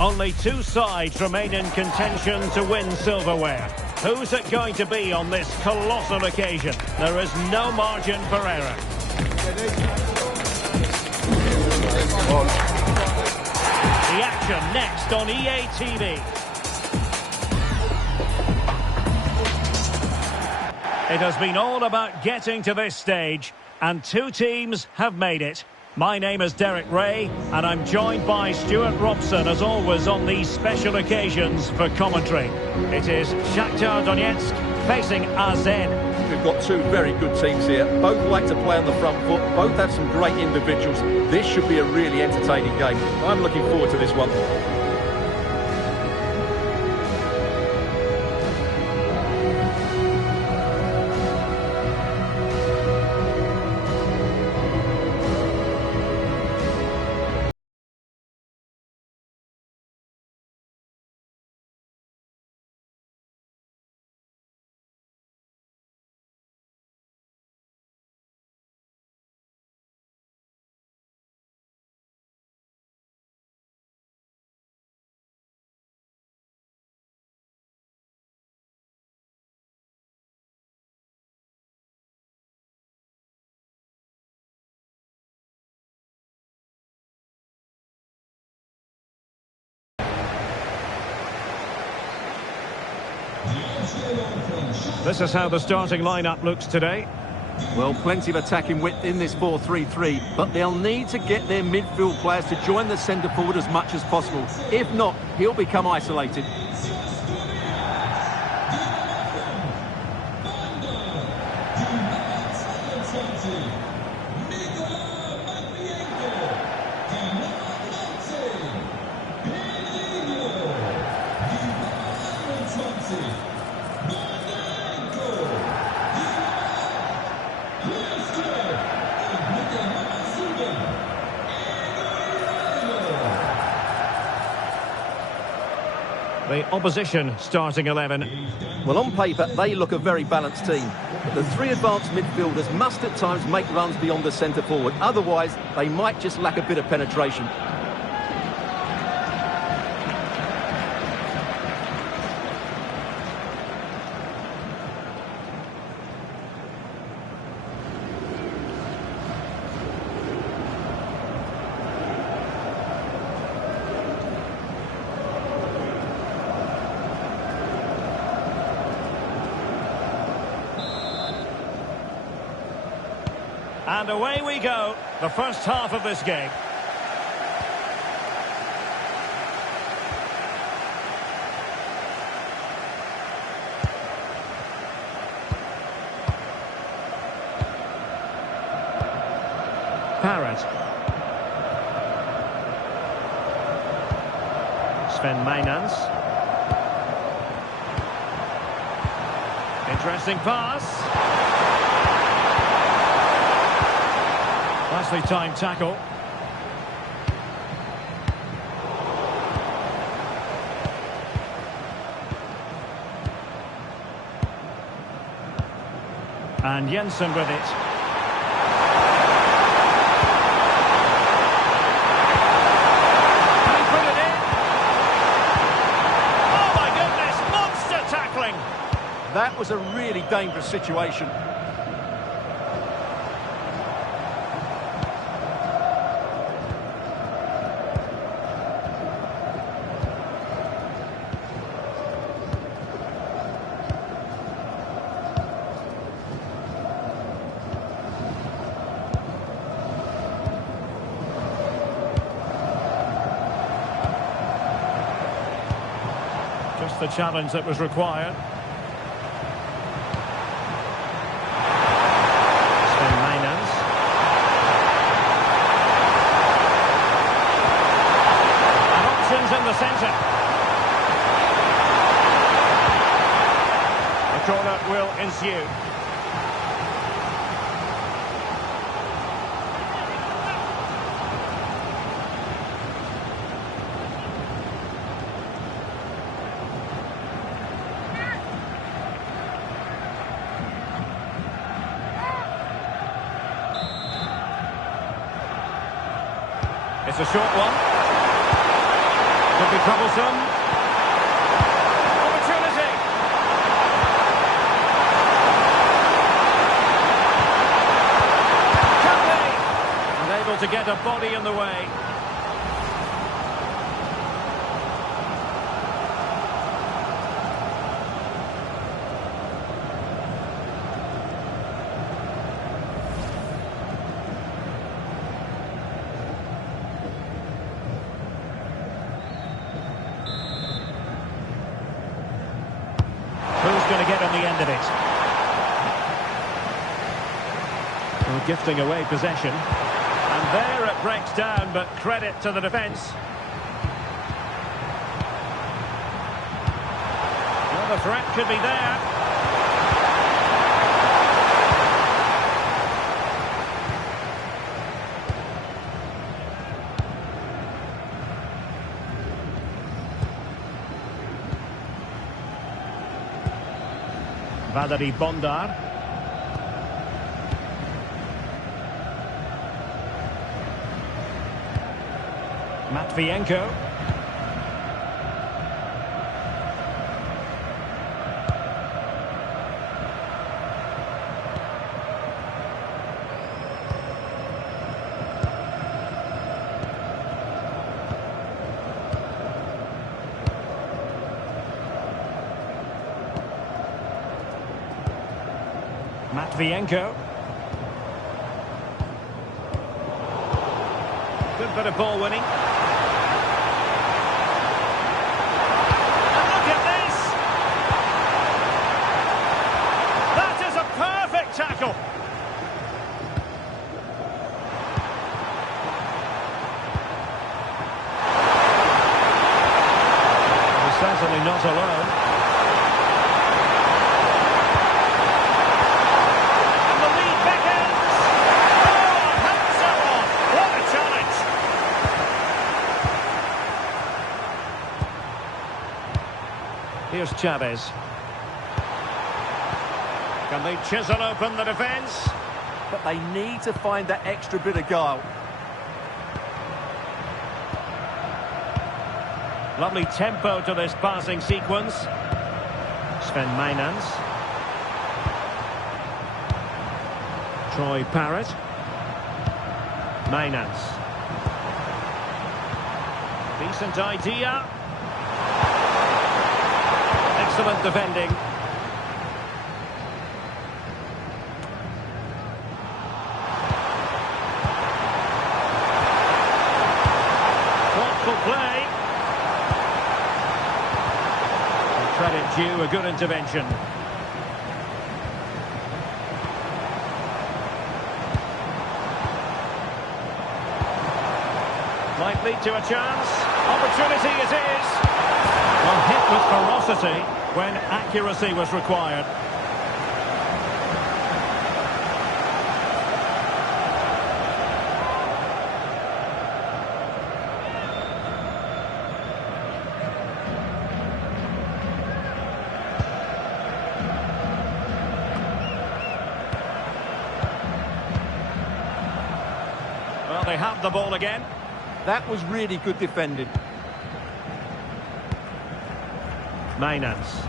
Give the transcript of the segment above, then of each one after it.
Only two sides remain in contention to win silverware. Who's it going to be on this colossal occasion? There is no margin for error. The action next on EA TV. It has been all about getting to this stage, and two teams have made it. My name is Derek Ray, and I'm joined by Stuart Robson, as always, on these special occasions for commentary. It is Shakhtar Donetsk facing AZ. We've got two very good teams here. Both like to play on the front foot. Both have some great individuals. This should be a really entertaining game. I'm looking forward to this one. This is how the starting lineup looks today. Well, plenty of attacking width in this 4-3-3, but they'll need to get their midfield players to join the centre forward as much as possible. If not, he'll become isolated. The opposition starting 11. Well, on paper, they look a very balanced team. But the three advanced midfielders must at times make runs beyond the centre forward. Otherwise, they might just lack a bit of penetration. And away we go, the first half of this game. Parrott. Sven Mainans. Interesting pass. Nicely timed tackle. And Jensen with it. Can he put it in? Oh my goodness, monster tackling! That was a really dangerous situation. Just the challenge that was required. Sven Mainans. And options in the centre. A corner will ensue. It's a short one. Could be troublesome. Opportunity. Could be. Unable to get a body in the way. Who's going to get on the end of it? Well, gifting away possession. And there it breaks down, but credit to the defence. Well, the threat could be there. Valery Bondar. Matvienko. Matvienko. Good bit of ball winning. And look at this! That is a perfect tackle. He's certainly not alone. Here's Chavez. Can they chisel open the defence? But they need to find that extra bit of guile. Lovely tempo to this passing sequence. Sven Mainans. Troy Parrott. Mainans. Decent idea. Excellent defending. Thoughtful play. And credit due, a good intervention. Might lead to a chance. Opportunity it is. Well, hit with ferocity when accuracy was required. Well, they have the ball again. That was really good defending. Mainans.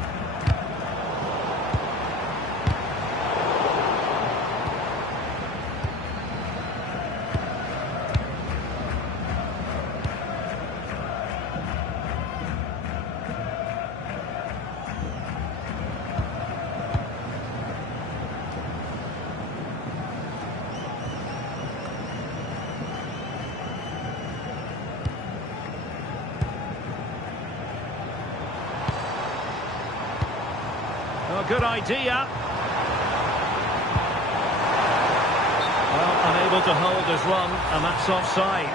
Well, good idea. Well, unable to hold his run, and that's offside.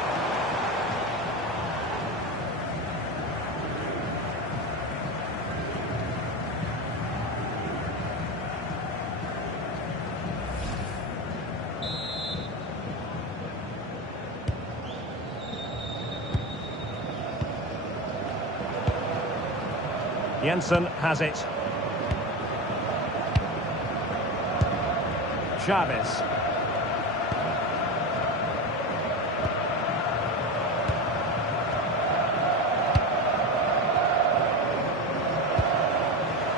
Jensen has it. Chavez.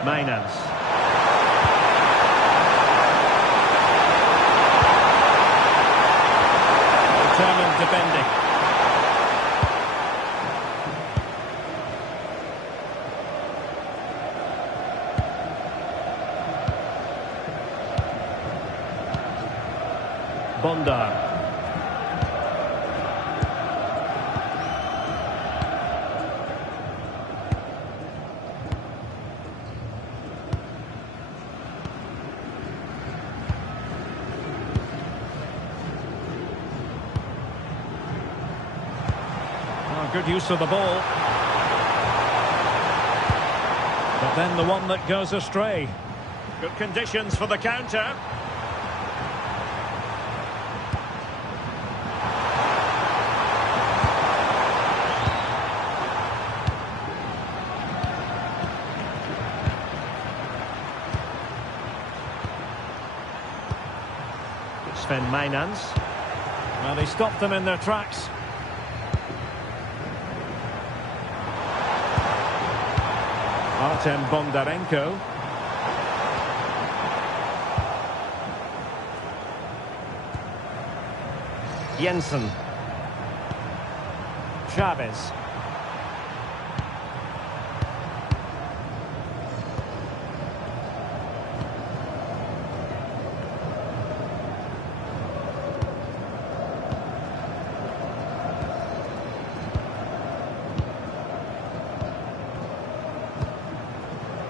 Mainans. Determined defending. Bondar. Good use of the ball. But then the one that goes astray. Good conditions for the counter. Sven Mainans. Well, they stopped them in their tracks. Artem Bondarenko. Jensen. Chavez.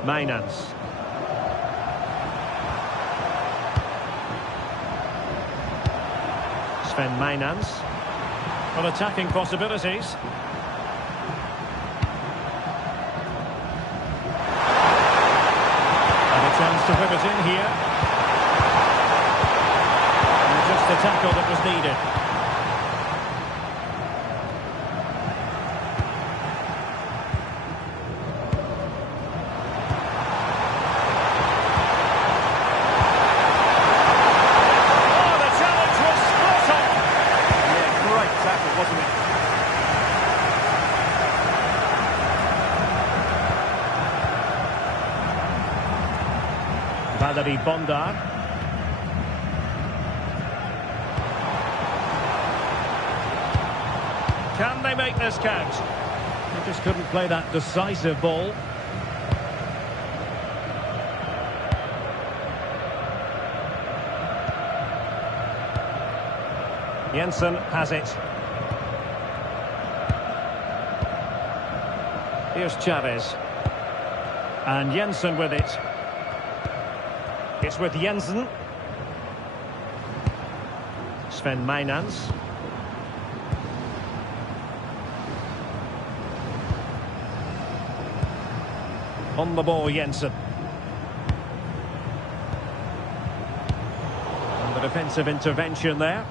Mainans. Sven Mainans. Well, attacking possibilities. And a chance to whip it in here. And just the tackle that was needed. Valery Bondar. Can they make this count? They just couldn't play that decisive ball. Jensen has it. Here's Chavez. And Jensen with it. It's with Jensen. Sven Mainans. On the ball, Jensen. And the defensive intervention there.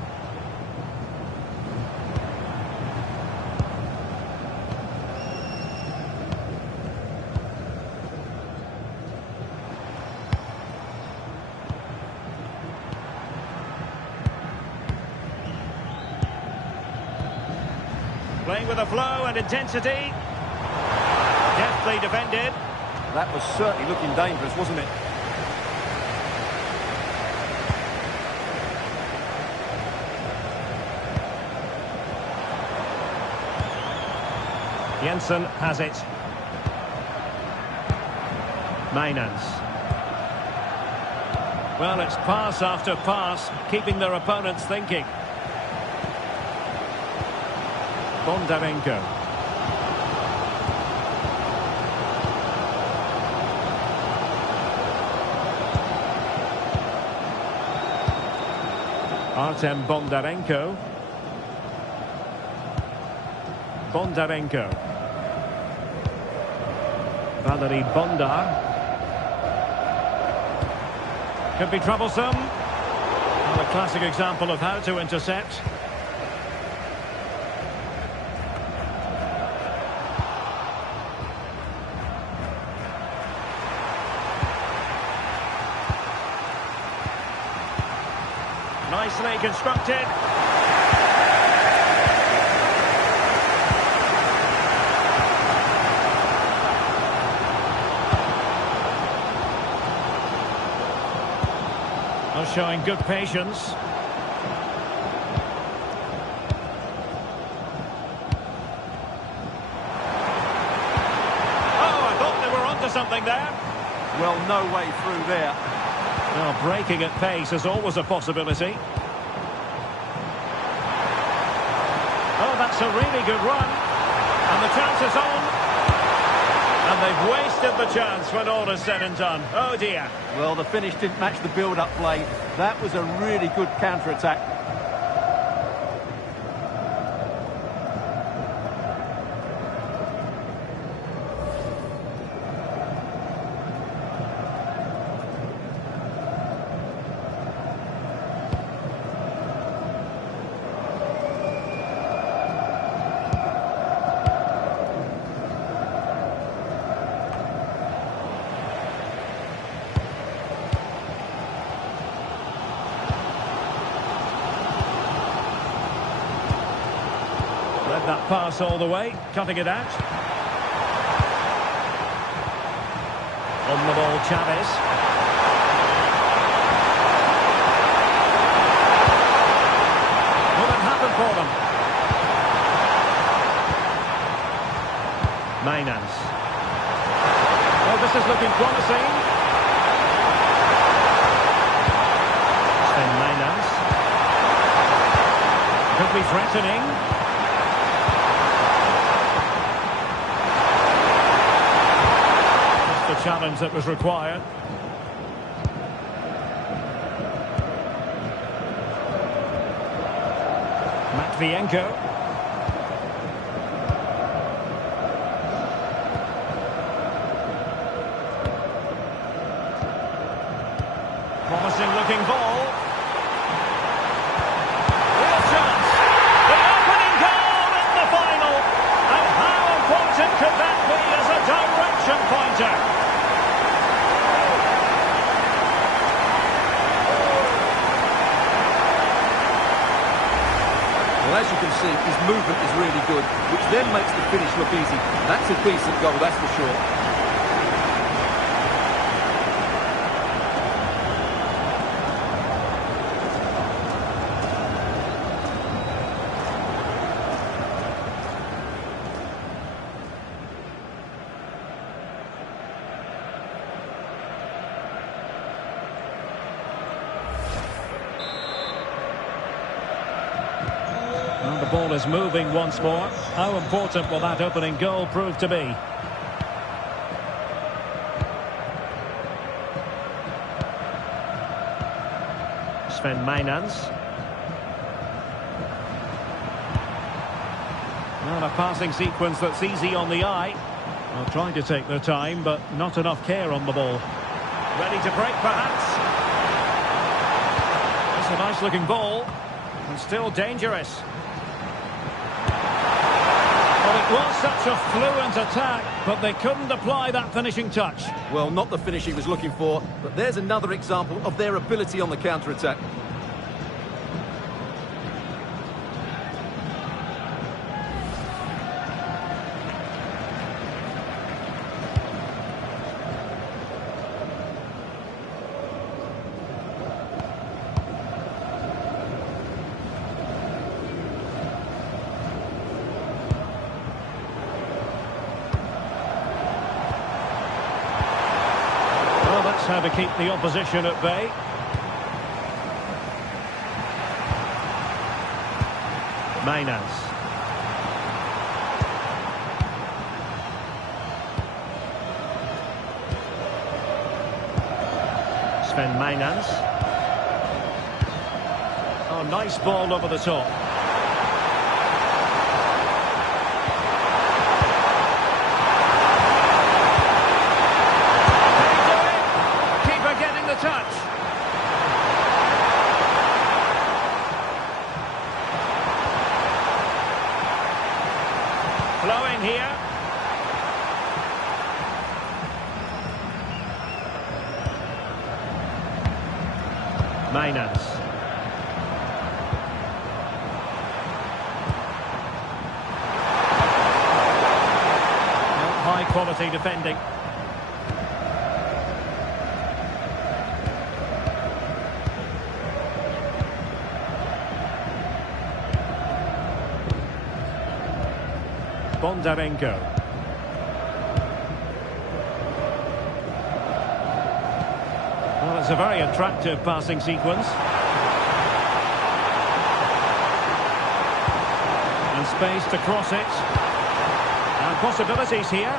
Playing with a flow and intensity. Deftly defended. That was certainly looking dangerous, wasn't it? Jensen has it. Mainans. Well, it's pass after pass, keeping their opponents thinking. Bondarenko. Artem Bondarenko. Bondarenko. Valery Bondar. Could be troublesome. Well, a classic example of how to intercept. Nicely constructed. showing good patience. Something there. Well, no way through there. Well, breaking at pace is always a possibility. Oh, that's a really good run. And the chance is on. And they've wasted the chance when all is said and done. Oh, dear. Well, the finish didn't match the build-up play. That was a really good counter-attack. That pass all the way, cutting it out. On the ball, Chavez. Will it happen for them? Mainans. Well, this is looking promising. Sven Mainans. Could be threatening. The challenge that was required. Matvienko. Promising looking ball. Real chance. The opening goal in the final. And how important could that be as a direction pointer? Well, as you can see, his movement is really good, which then makes the finish look easy. That's a decent goal, that's for sure. And the ball is moving once more. How important will that opening goal prove to be? Sven Mainans. Well, a passing sequence that's easy on the eye. Well, trying to take their time, but not enough care on the ball. Ready to break, perhaps. It's a nice-looking ball, and still dangerous. Well, it was such a fluent attack, but they couldn't apply that finishing touch. Well, not the finish he was looking for, but there's another example of their ability on the counter-attack. How to keep the opposition at bay. Mainans. Sven Mainans. Oh, nice ball over the top. Touch. Flowing here. Mainans. High quality defending. Bondarenko. Well, it's a very attractive passing sequence. And space to cross it. And possibilities here.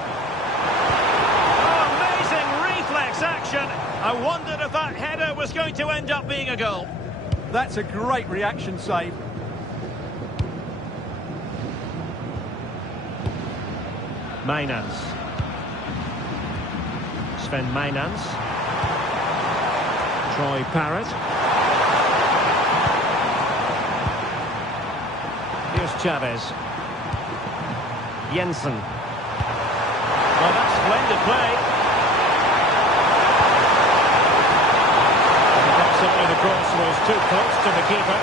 Oh, amazing reflex action. I wondered if that header was going to end up being a goal. That's a great reaction save. Mainans. Sven Mainans. Troy Parrott. Here's Chavez. Jensen. Well, that's splendid play. Possibly the cross was too close to the keeper.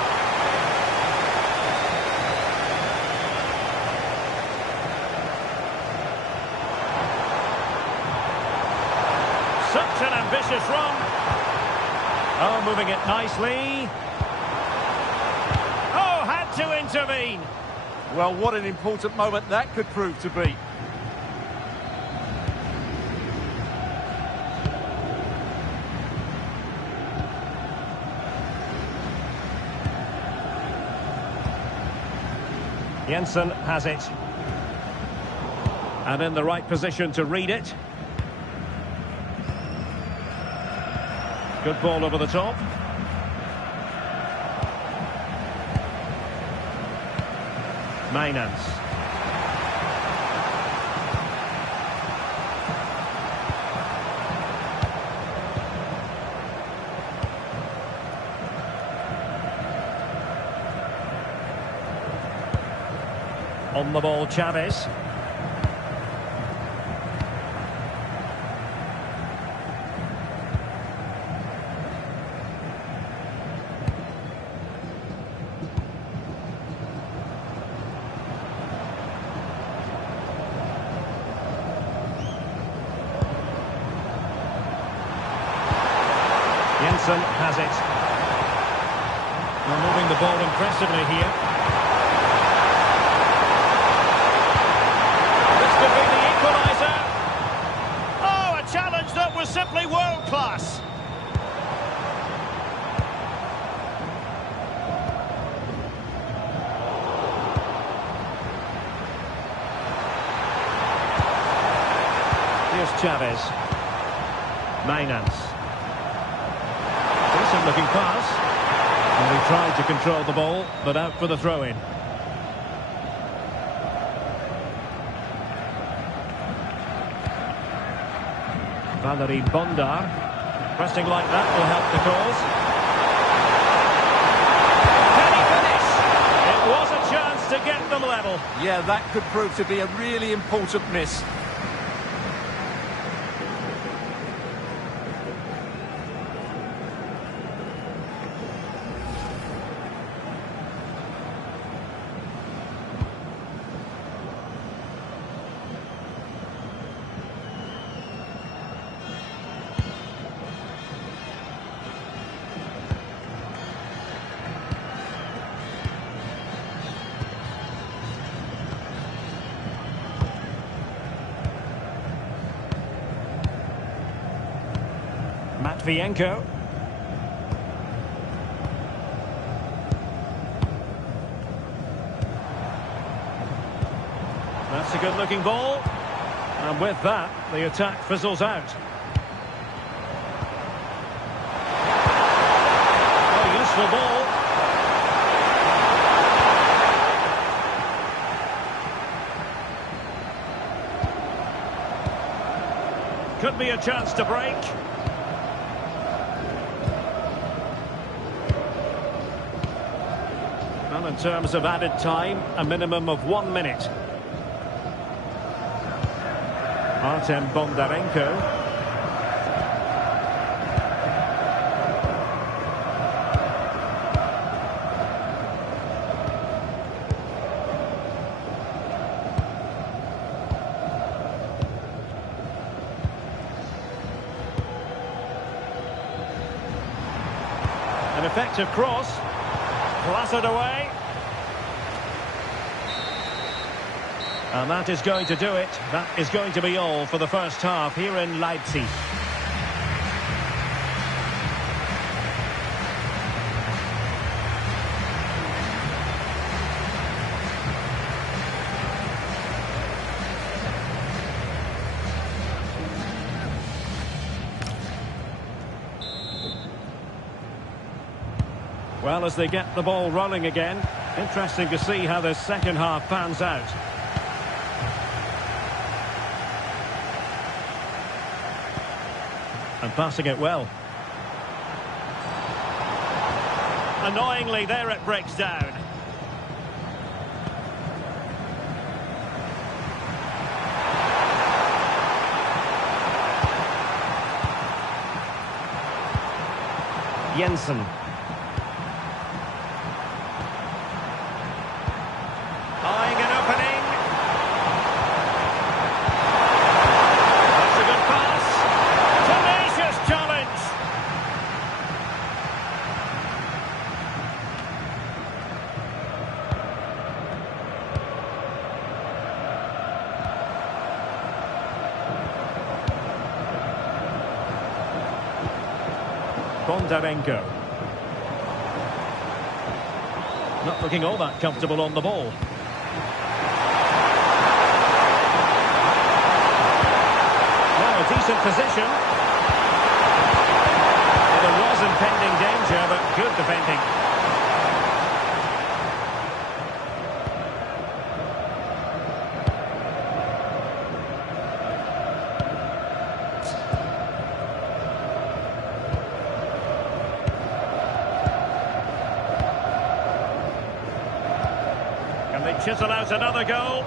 Such an ambitious run. Oh, moving it nicely. Oh, had to intervene. Well, what an important moment that could prove to be. Jensen has it. And in the right position to read it. Good ball over the top. Mainans. On the ball, Chavez. Jensen has it. Well, moving the ball impressively here. This could be the equaliser. Oh, a challenge that was simply world class. Here's Chavez. Mainans. Decent looking pass. And he tried to control the ball, but out for the throw-in. Valery Bondar. Pressing like that will help the cause. Can he finish? It was a chance to get them level. Yeah, that could prove to be a really important miss. Matvienko. That's a good-looking ball. And with that, the attack fizzles out. A useful ball. Could be a chance to break. Well, in terms of added time, a minimum of 1 minute. Artem Bondarenko. An effective cross. Clattered away. And that is going to do it. That is going to be all for the first half here in Leipzig. Well, as they get the ball rolling again, interesting to see how the second half pans out. And passing it well. Annoyingly, there it breaks down. Jensen. Eyeing an opening. That's a good pass. Tenacious challenge. Bondarenko. Not looking all that comfortable on the ball. Decent position. There was impending danger, but good defending. Can they chisel out another goal?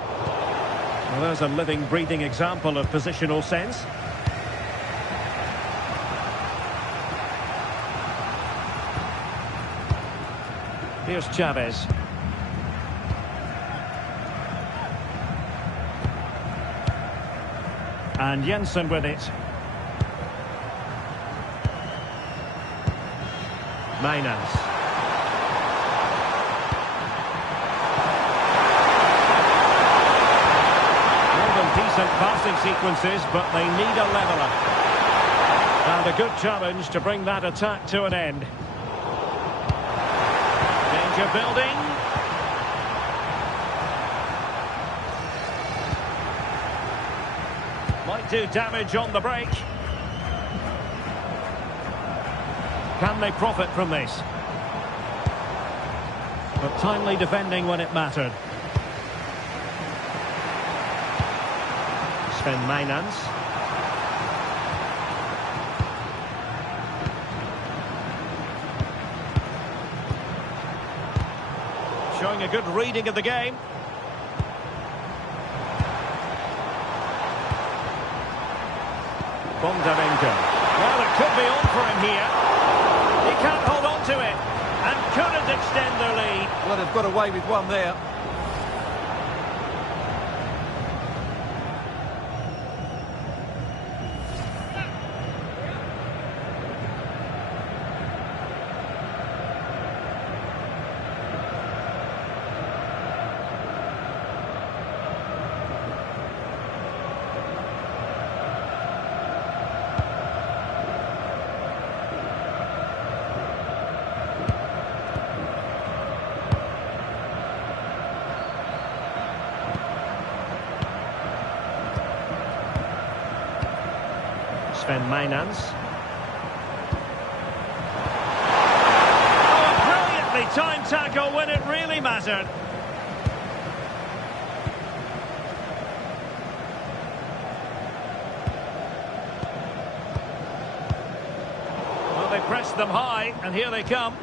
Well, there's a living, breathing example of positional sense. Here's Chavez. And Jensen with it. Mainans. More than decent passing sequences, but they need a leveller. And a good challenge to bring that attack to an end. Danger building. Might do damage on the break. Can they profit from this? But timely defending when it mattered. Sven Mainans. Showing a good reading of the game. Bondarenko. Well, it could be on for him here. He can't hold on to it. And couldn't extend their lead. Well, they've got away with one there. Sven Mainans. Oh, a brilliantly timed tackle when it really mattered. Well, they pressed them high, and here they come.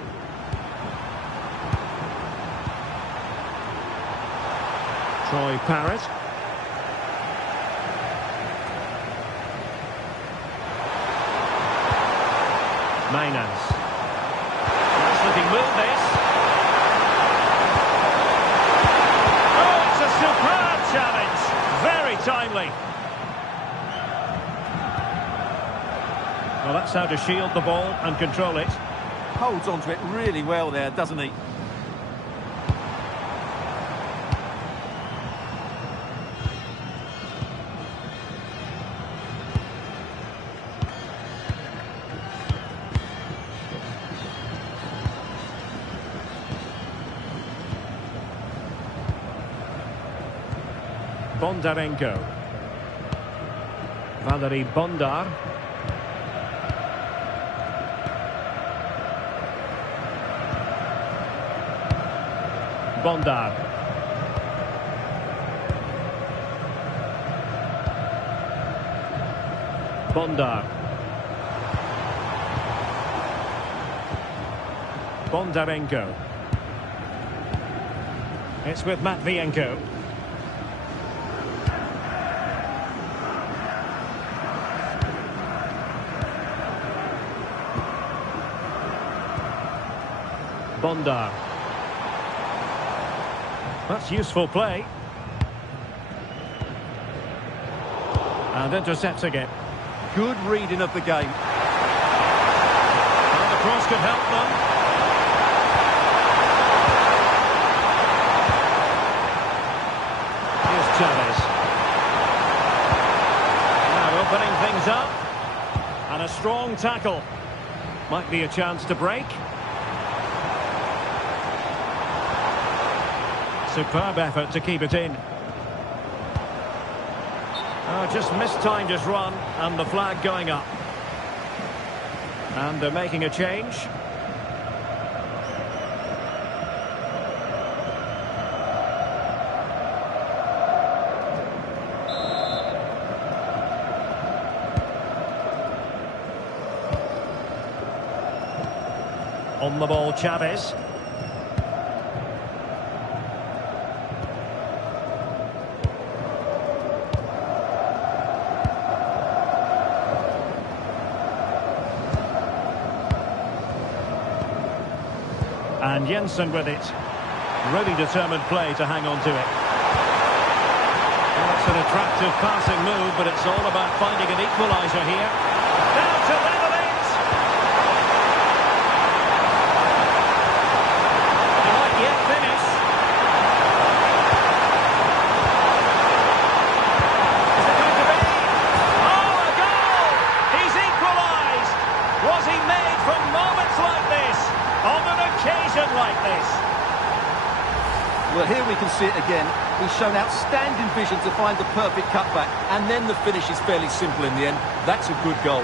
Troy Parrott. Mainans. Nice looking move, this. Oh, it's a superb challenge. Very timely. Well, that's how to shield the ball and control it. Holds onto it really well there, doesn't he? Bondarenko. Valery Bondar. Bondar. Bondar. Bondarenko. It's with Matvienko. Bondar. That's useful play. And intercepting it. Good reading of the game. And the cross could help them. Here's Chavez. Now opening things up. And a strong tackle. Might be a chance to break. Superb effort to keep it in. Oh, just mistimed his run, and the flag going up. And they're making a change. On the ball, Chavez. And Jensen with it. Really determined play to hang on to it. Well, it's an attractive passing move, but it's all about finding an equaliser here. Down to level it! He might yet finish. Is it going to be? Oh, a goal! He's equalised! Was he made from moments like this? On an occasion like this. Well, here we can see it again. He's shown outstanding vision to find the perfect cutback, and then the finish is fairly simple in the end. That's a good goal.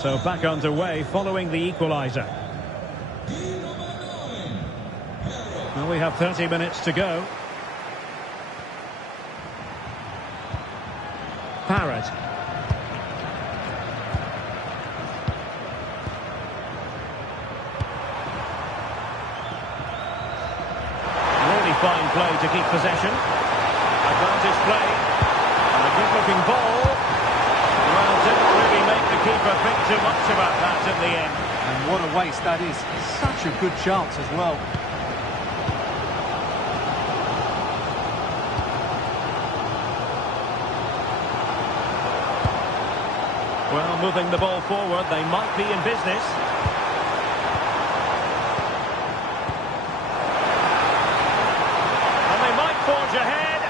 So back underway following the equaliser. Well, we have 30 minutes to go. Parrott. Really fine play to keep possession. Advantage play. And a good-looking ball. Well, didn't really make the keeper think too much about that in the end. And what a waste that is. Such a good chance as well. Well, moving the ball forward, they might be in business. And they might forge ahead.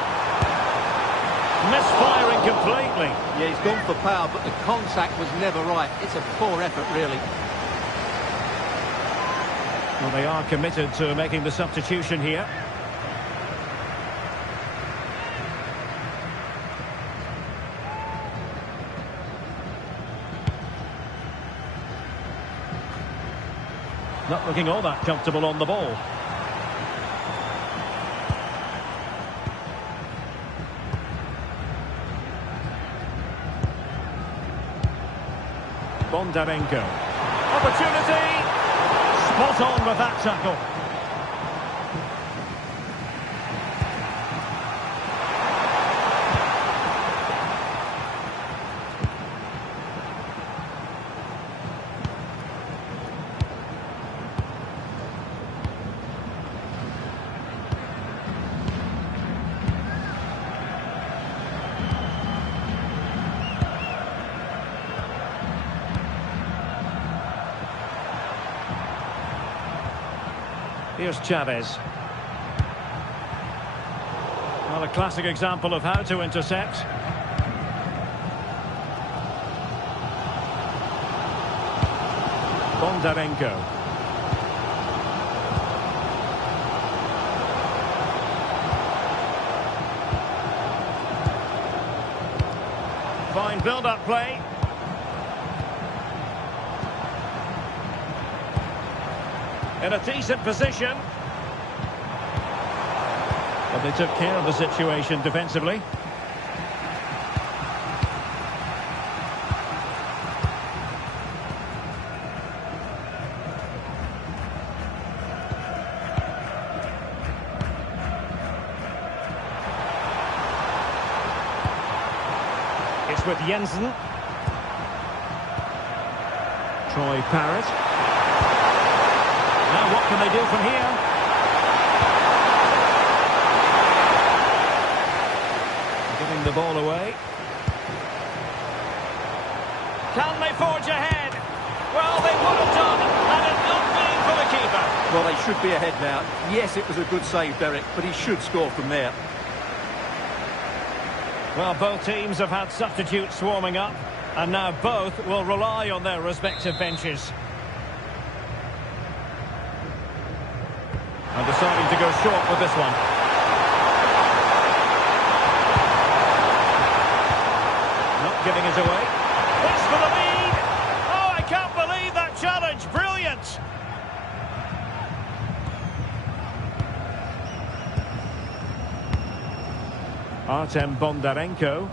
Misfiring completely. Yeah, he's gone for power, but the contact was never right. It's a poor effort, really. Well, they are committed to making the substitution here. Not looking all that comfortable on the ball. Bondarenko. Opportunity! Spot on with that tackle. Here's Chavez. Well, a classic example of how to intercept. Bondarenko. Fine build-up play. In a decent position. But they took care of the situation defensively. It's with Jensen. Troy Parrott. Now what can they do from here? Giving the ball away. Can they forge ahead? Well, they would have done had it not been for the keeper. Well, they should be ahead now. Yes, it was a good save, Derek, but he should score from there. Well, both teams have had substitutes swarming up, and now both will rely on their respective benches. And deciding to go short with this one. Not giving it away. It's for the lead! Oh, I can't believe that challenge! Brilliant! Artem Bondarenko.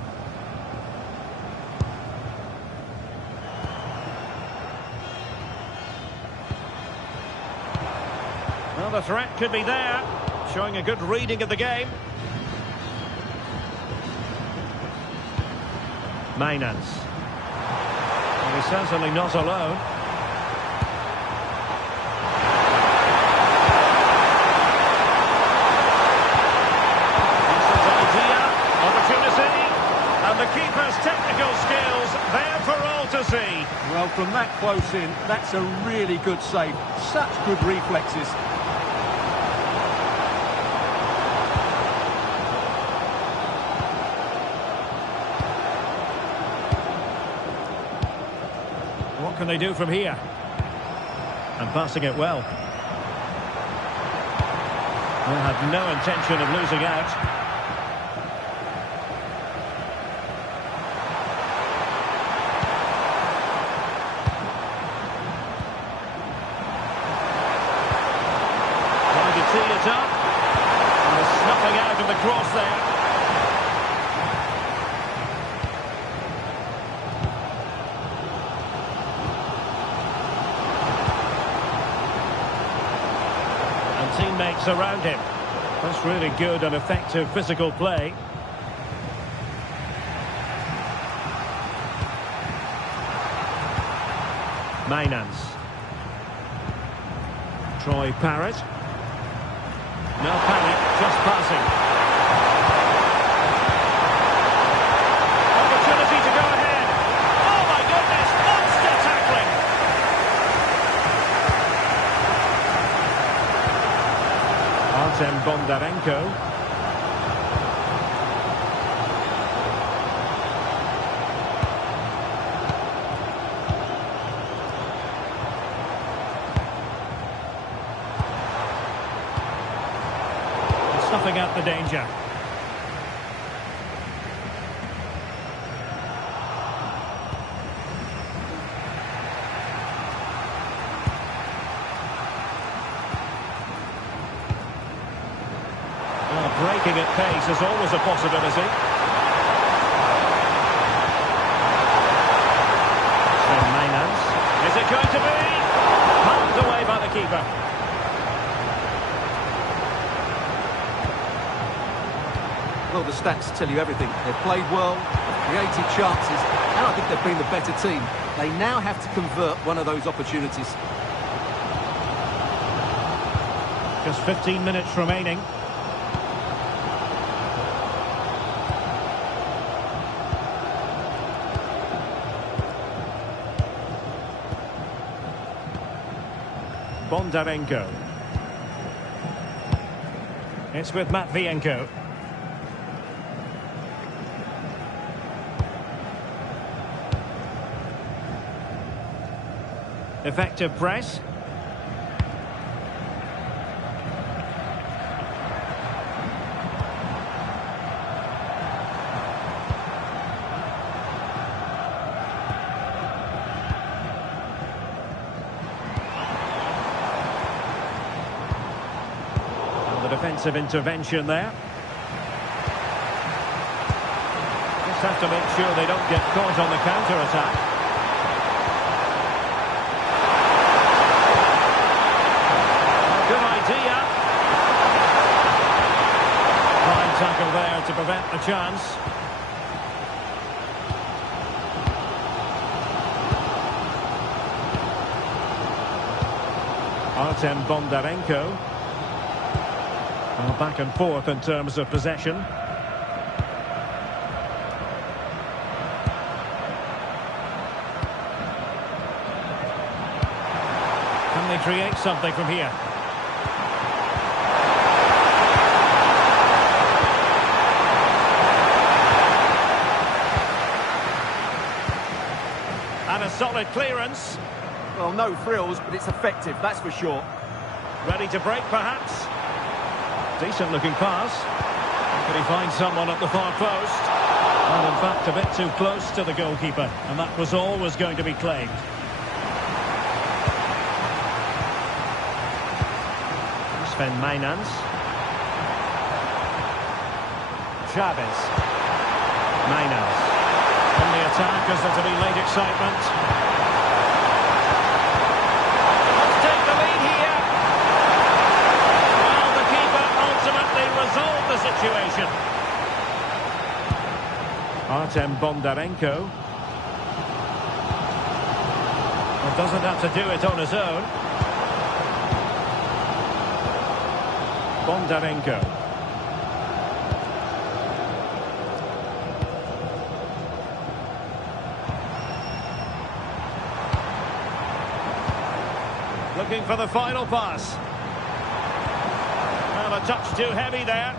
Well, the threat could be there, showing a good reading of the game. Mainans. Well, he's certainly not alone. And the keeper's technical skills there for all to see. Well, from that close in, that's a really good save. Such good reflexes. What can they do from here? And passing it well. They had no intention of losing out. Tee it up. And they're snuffing out of the cross there. And teammates around him. That's really good and effective physical play. Mainans. Troy Parrott. No panic, just passing. Opportunity to go ahead. Oh my goodness, monster tackling. Artem Bondarenko. Snuffing out the danger. Well, breaking at pace is always a possibility. Mainans. Is it going to be? Pulled away by the keeper. Well, the stats tell you everything. They've played well, created chances, and I think they've been the better team. They now have to convert one of those opportunities. Just 15 minutes remaining. Bondarenko. It's with Matvienko. Effective press. The defensive intervention there. Just have to make sure they don't get caught on the counter-attack. Good idea. Fine tackle there to prevent the chance. Artem Bondarenko. Well, back and forth in terms of possession. Can they create something from here? And a solid clearance. Well, no frills, but it's effective, that's for sure. Ready to break, perhaps? Decent looking pass. Could he find someone at the far post? And in fact, a bit too close to the goalkeeper. And that was always going to be claimed. Sven Mainans. Chavez. Mainans. On the attack as there to be late excitement. Let's take the lead here. Well, the keeper ultimately resolved the situation. Artem Bondarenko. Well, doesn't have to do it on his own. Bondarenko. Looking for the final pass. Well, a touch too heavy there.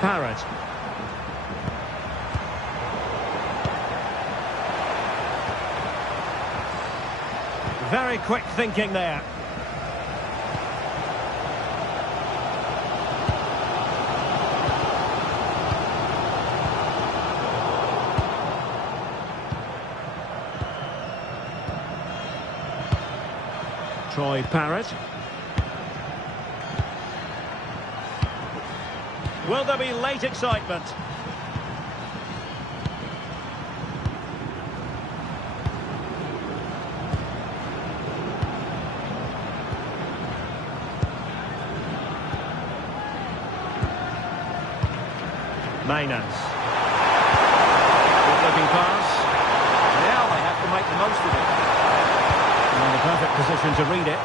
Parrott. Very quick thinking there. Troy Parrott. Will there be late excitement? Mainans. Good looking pass. Now they have to make the most of it. In the perfect position to read it.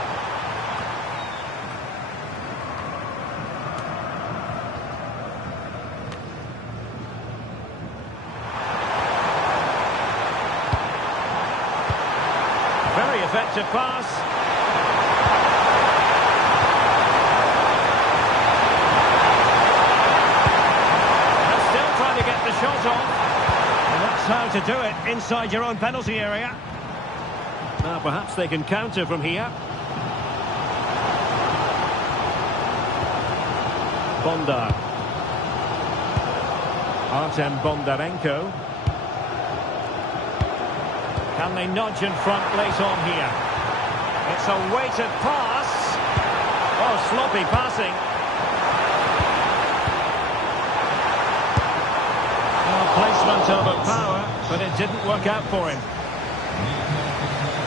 Very effective pass. And still trying to get the shot off. And that's how to do it inside your own penalty area. Now perhaps they can counter from here. Bondar. Artem Bondarenko. Can they nudge in front late on here? It's a weighted pass. Oh, sloppy passing. Well, placement over power, but it didn't work out for him.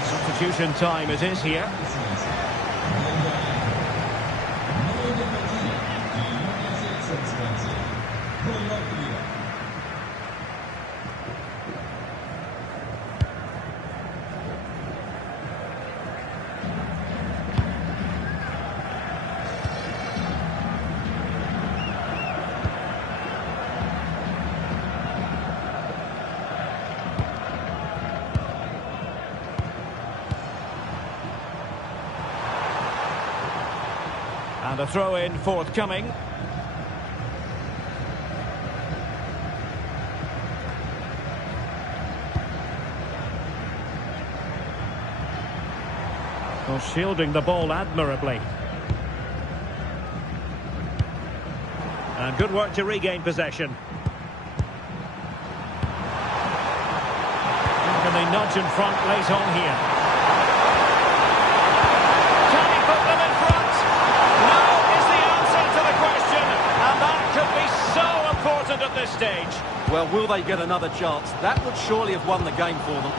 Substitution time it is here. And a throw-in forthcoming. Well, shielding the ball admirably. And good work to regain possession. Can they nudge in front late on here? Can he put them in front? No is the answer to the question. And that could be so important at this stage. Well, will they get another chance? That would surely have won the game for them.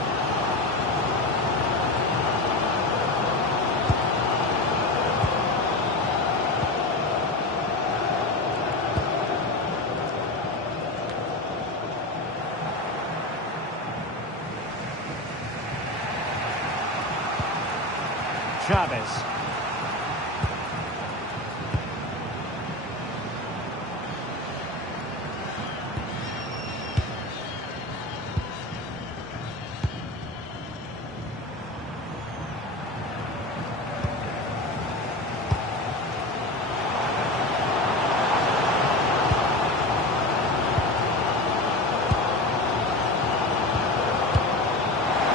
Chavez.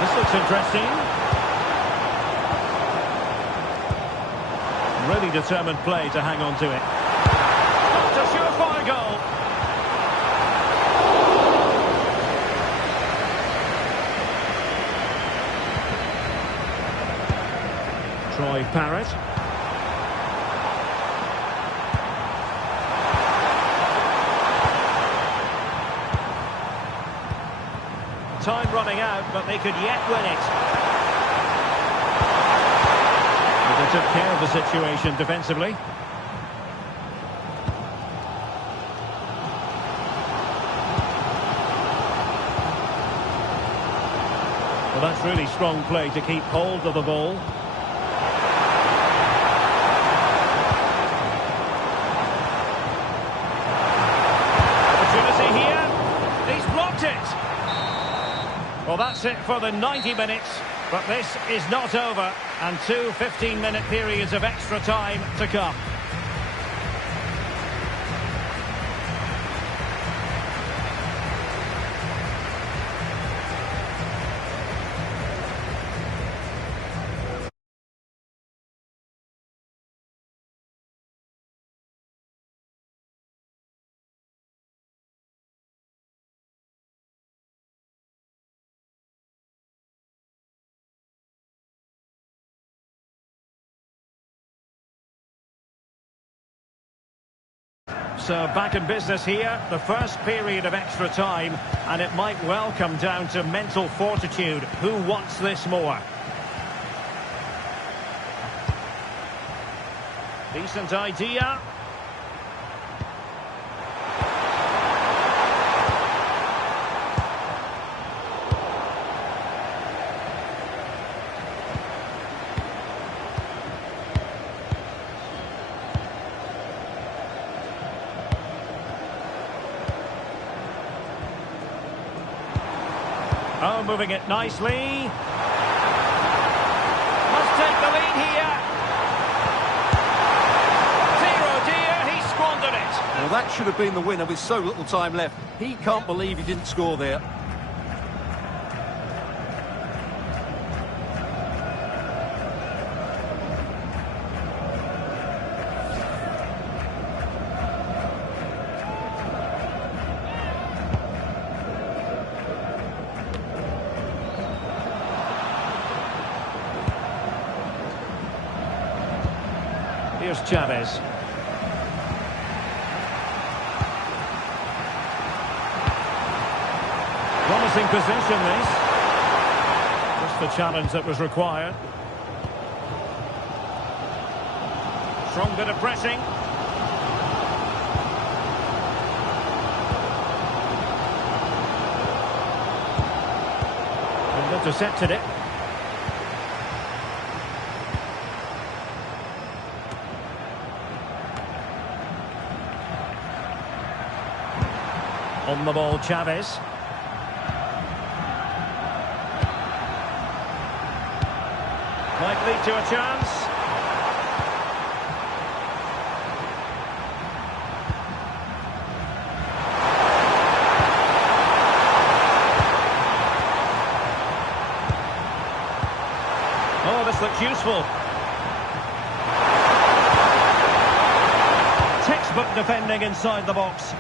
This looks interesting. Really determined play to hang on to it. Not a surefire goal. Troy Parrott. Time running out, but they could yet win it. They took care of the situation defensively. Well, that's really strong play to keep hold of the ball. Opportunity here. He's blocked it. Well, that's it for the 90 minutes. But this is not over, and 2 15-minute periods of extra time to come. So back in business here, the first period of extra time, and it might well come down to mental fortitude. Who wants this more? Decent idea. Oh, moving it nicely. Must take the lead here. Dear, oh dear, he squandered it. Well, that should have been the winner with so little time left. He can't believe he didn't score there. Here's Chavez. Promising position, this. Just the challenge that was required. Strong bit of pressing. And intercepted it. On the ball, Chavez. Might lead to a chance. Oh, this looks useful. Textbook defending inside the box.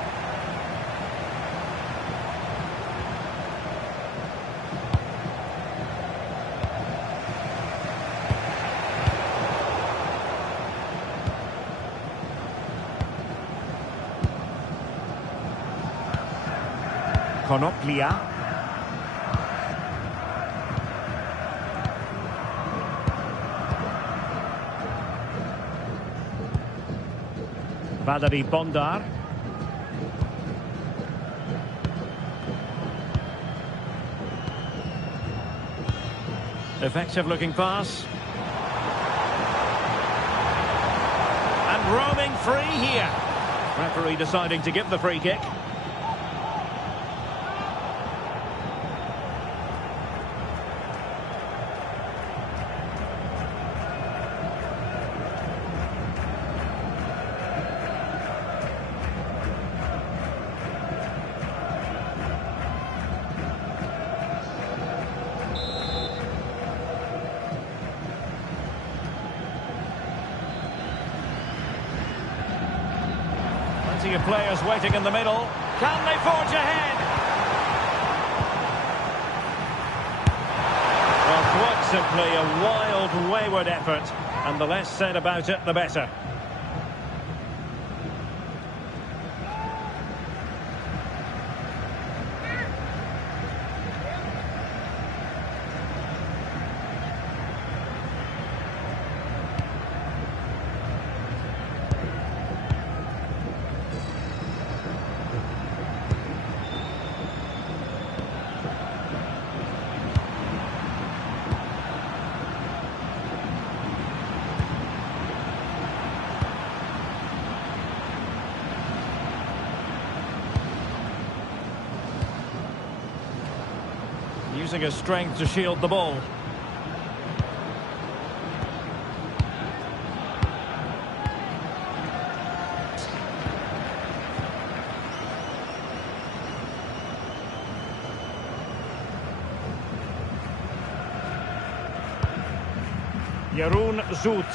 Konoplia. Valery Bondar. Effective looking pass. And roaming free here. Referee deciding to give the free kick. Plenty of players waiting in the middle. Can they forge ahead? Well, quite simply a wild, wayward effort. And the less said about it, the better. Using his strength to shield the ball. Jeroen Zoet.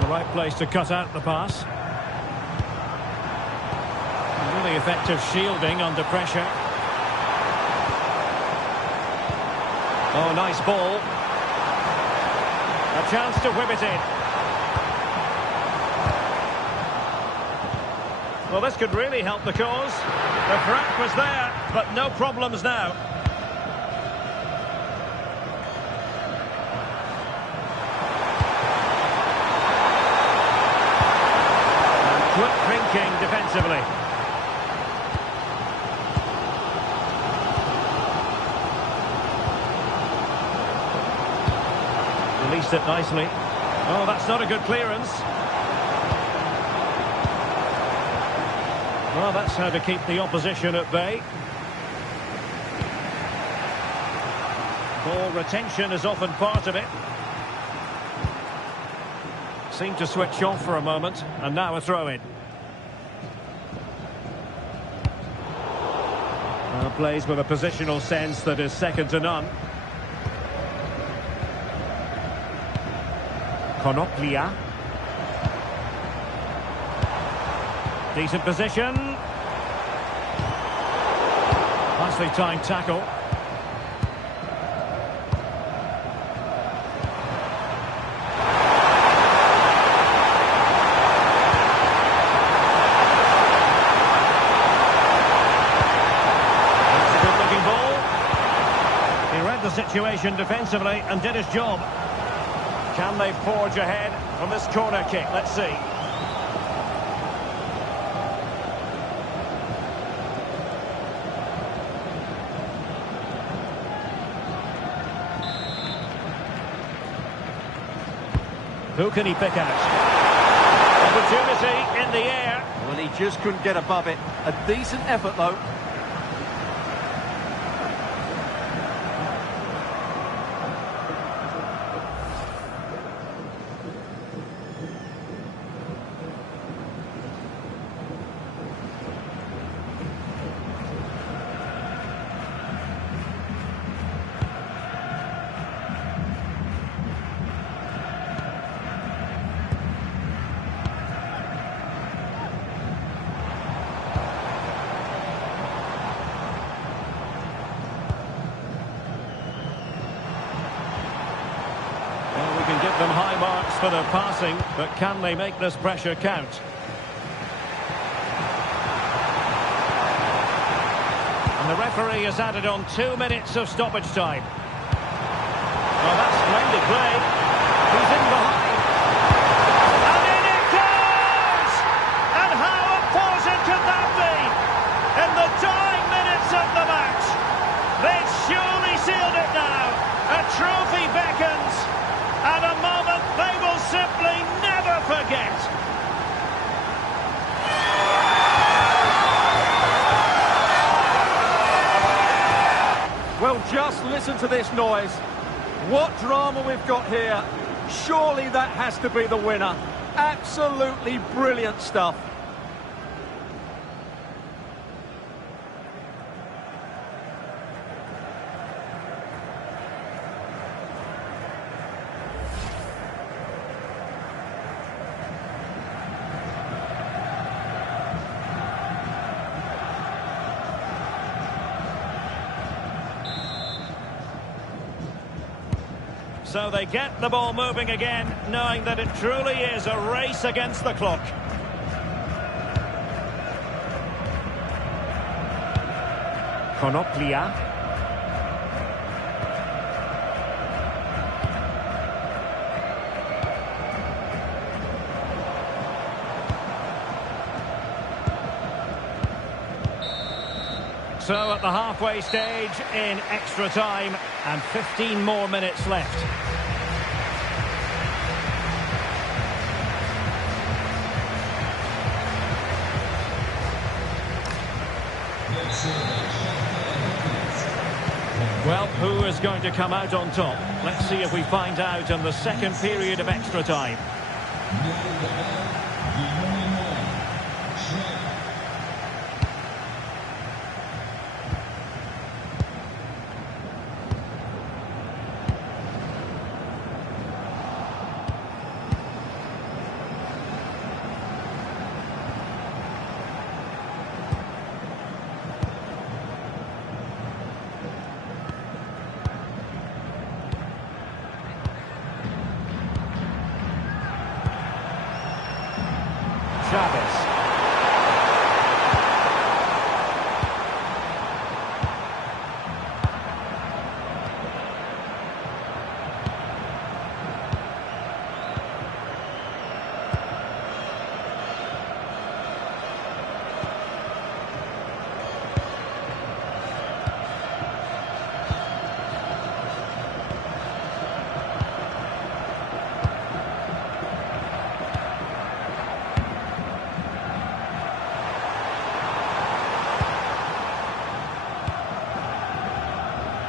The right place to cut out the pass. Really effective shielding under pressure. Oh, nice ball. A chance to whip it in. Well, this could really help the cause. The threat was there, but no problems now. Quick thinking defensively. Released it nicely. Oh, that's not a good clearance. Well, that's how to keep the opposition at bay. Ball retention is often part of it. Seemed to switch off for a moment, and now a throw-in. Well, plays with a positional sense that is second to none. Konoplia. Decent position. Nicely timed tackle. That's a good-looking ball. He read the situation defensively and did his job. Can they forge ahead from this corner kick? Let's see. Who can he pick out? Opportunity in the air. Well, he just couldn't get above it. A decent effort, though. them high marks for their passing, but can they make this pressure count? And the referee has added on 2 minutes of stoppage time. Oh, that's splendid play. He's in behind. And in it goes! And how important can that be? In the dying minutes of the match. They've surely sealed it now. A trophy beckons. And a moment they will simply never forget. Well, just listen to this noise. What drama we've got here. Surely that has to be the winner. Absolutely brilliant stuff. So they get the ball moving again, knowing that it truly is a race against the clock. Konoplia. So at the halfway stage in extra time and 15 more minutes left. Well, who is going to come out on top? Let's see if we find out in the second period of extra time.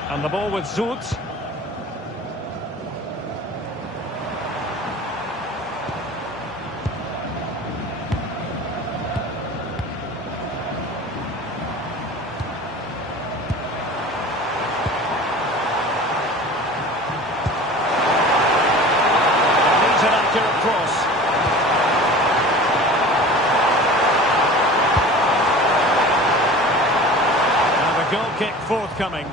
And the ball with Zoet. Needs an accurate cross. And a goal kick forthcoming.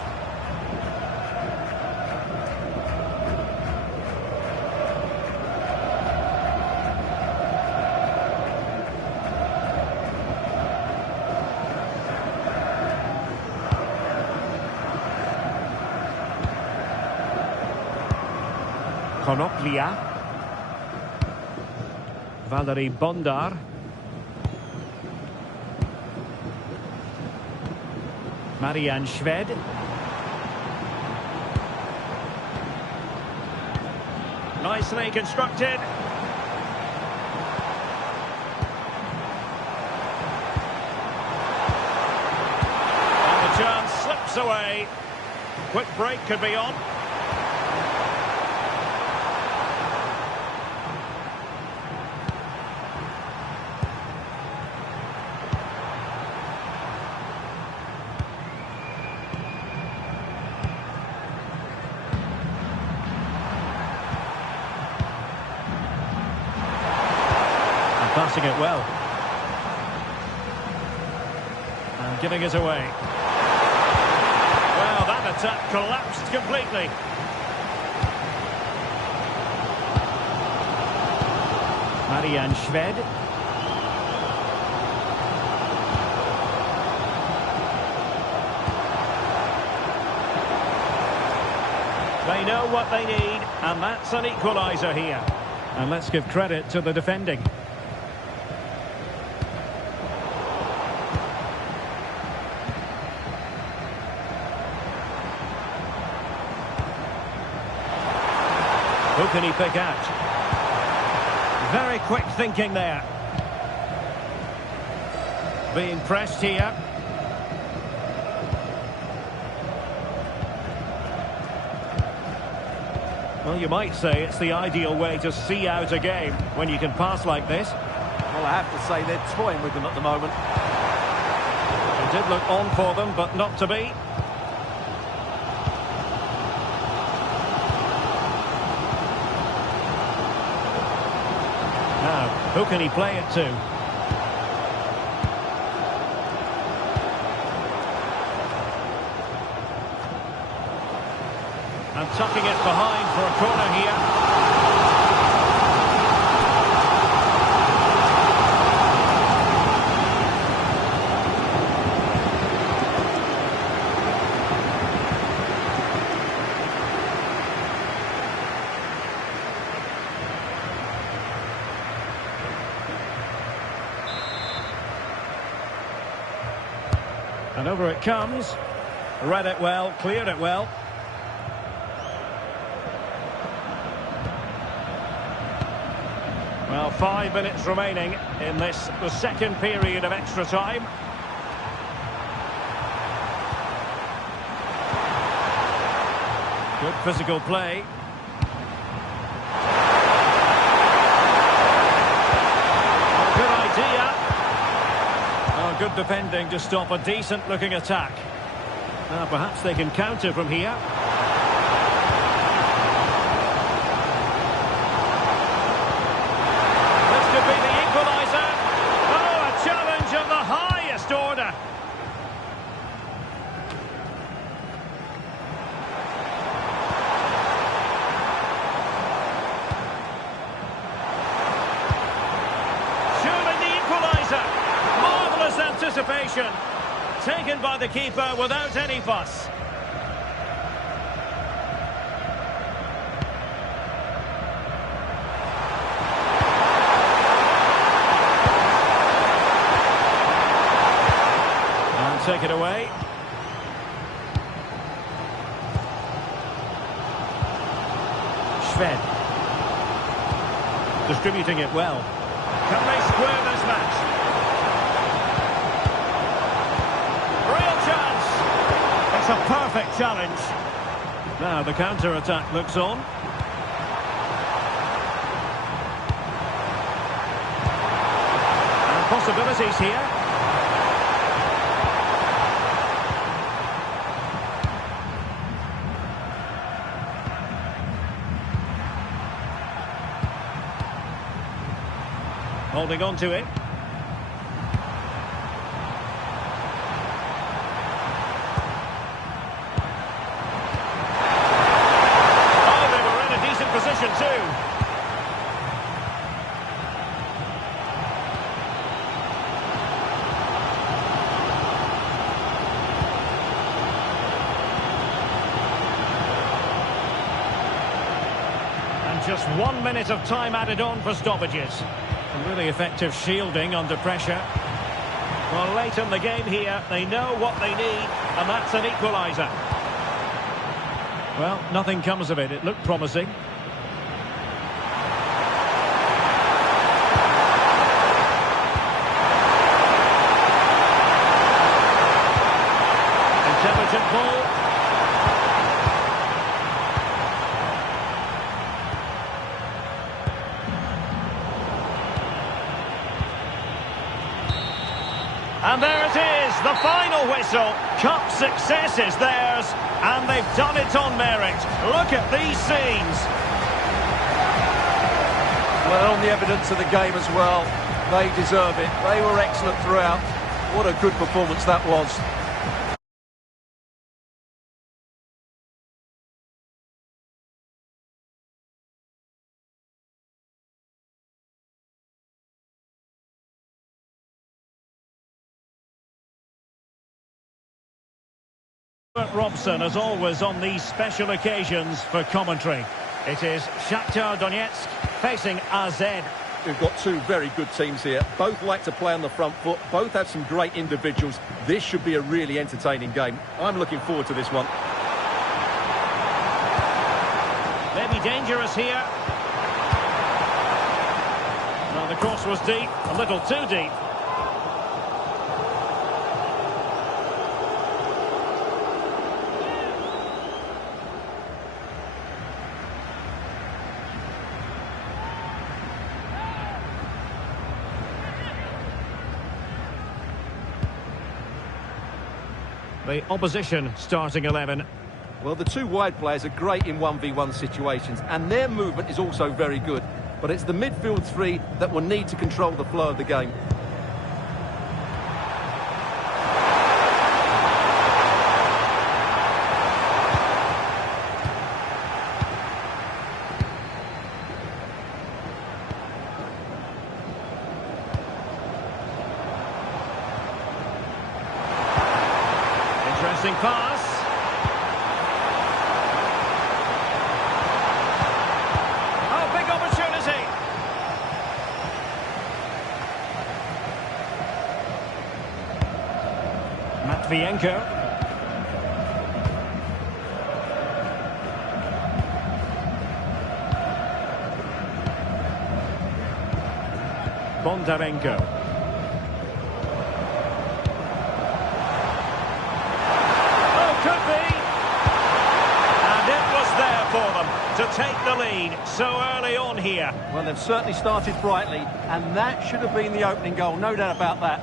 Konoplia. Valery Bondar. Marian Shved. Nicely constructed. And the chance slips away. Quick break could be on. Passing it well. And giving it away. Well, that attack collapsed completely. Shved. They know what they need, and that's an equaliser here. And let's give credit to the defending. Who can he pick out? Very quick thinking there. Being pressed here. Well, you might say it's the ideal way to see out a game when you can pass like this. Well, I have to say they're toying with them at the moment. It did look on for them, but not to be. Now, who can he play it to? And tucking it behind for a corner here. And over it comes. Read it well, cleared it well. Well, 5 minutes remaining in this, the second period of extra time. Good physical play. Good idea. Oh, good defending to stop a decent-looking attack. Now, perhaps they can counter from here. Order. Surely the equaliser. Marvellous anticipation. Taken by the keeper without any fuss. Take it away. Shved. Distributing it well. Can they square this match? Real chance. It's a perfect challenge. Now the counter-attack looks on. And possibilities here. Holding on to it. Oh, they were in a decent position too. And just 1 minute of time added on for stoppages. Really effective shielding under pressure. Well, late in the game here, they know what they need, and that's an equaliser. Well, nothing comes of it. It looked promising. Intelligent ball. And there it is, the final whistle. Cup success is theirs, and they've done it on merit. Look at these scenes. Well, on the evidence of the game as well, they deserve it. They were excellent throughout. What a good performance that was. Robson, as always, on these special occasions for commentary. It is Shakhtar Donetsk facing AZ. We've got two very good teams here. Both like to play on the front foot. Both have some great individuals. This should be a really entertaining game. I'm looking forward to this one. Maybe dangerous here. Now the cross was deep, a little too deep. The opposition starting 11. Well, the two wide players are great in 1v1 situations, and their movement is also very good. But it's the midfield three that will need to control the flow of the game. Interesting pass. Oh, big opportunity. Matvienko. Bondarenko. Could be. And it was there for them to take the lead so early on here. Well, they've certainly started brightly, and that should have been the opening goal, no doubt about that.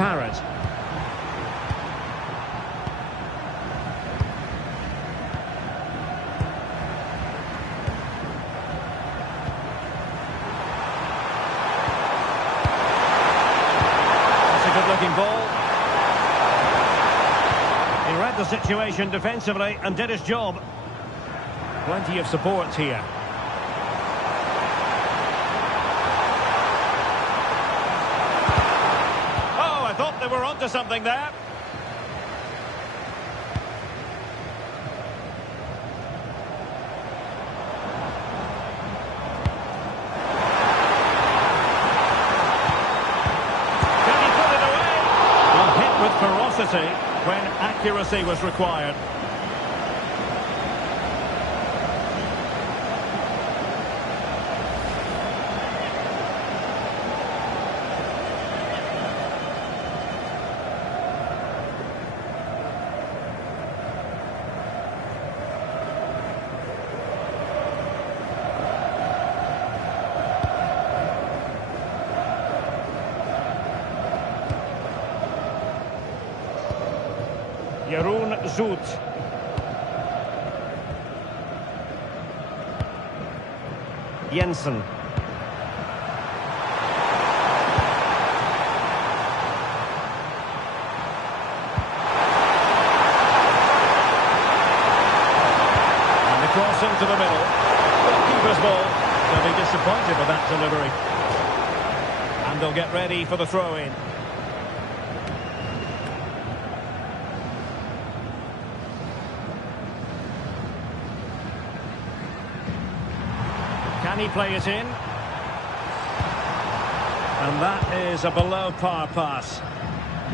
Parrott. That's a good-looking ball. He read the situation defensively and did his job. Plenty of support here. They were onto something there. Can he put it away? Well, hit with ferocity when accuracy was required. Jeroen Zoet. Jensen. And the cross into the middle. Keeper's ball. They'll be disappointed with that delivery. And they'll get ready for the throw-in. Can he play it in? And that is a below-par pass.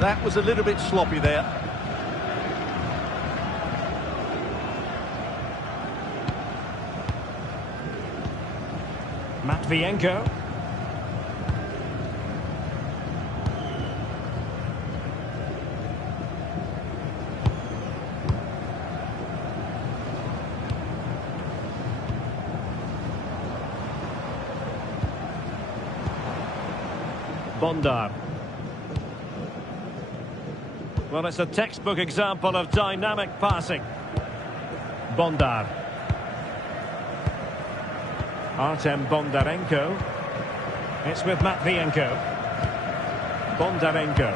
That was a little bit sloppy there. Matvienko. Bondar. Well, it's a textbook example of dynamic passing. Bondar. Artem Bondarenko. It's with Matvienko. Bondarenko.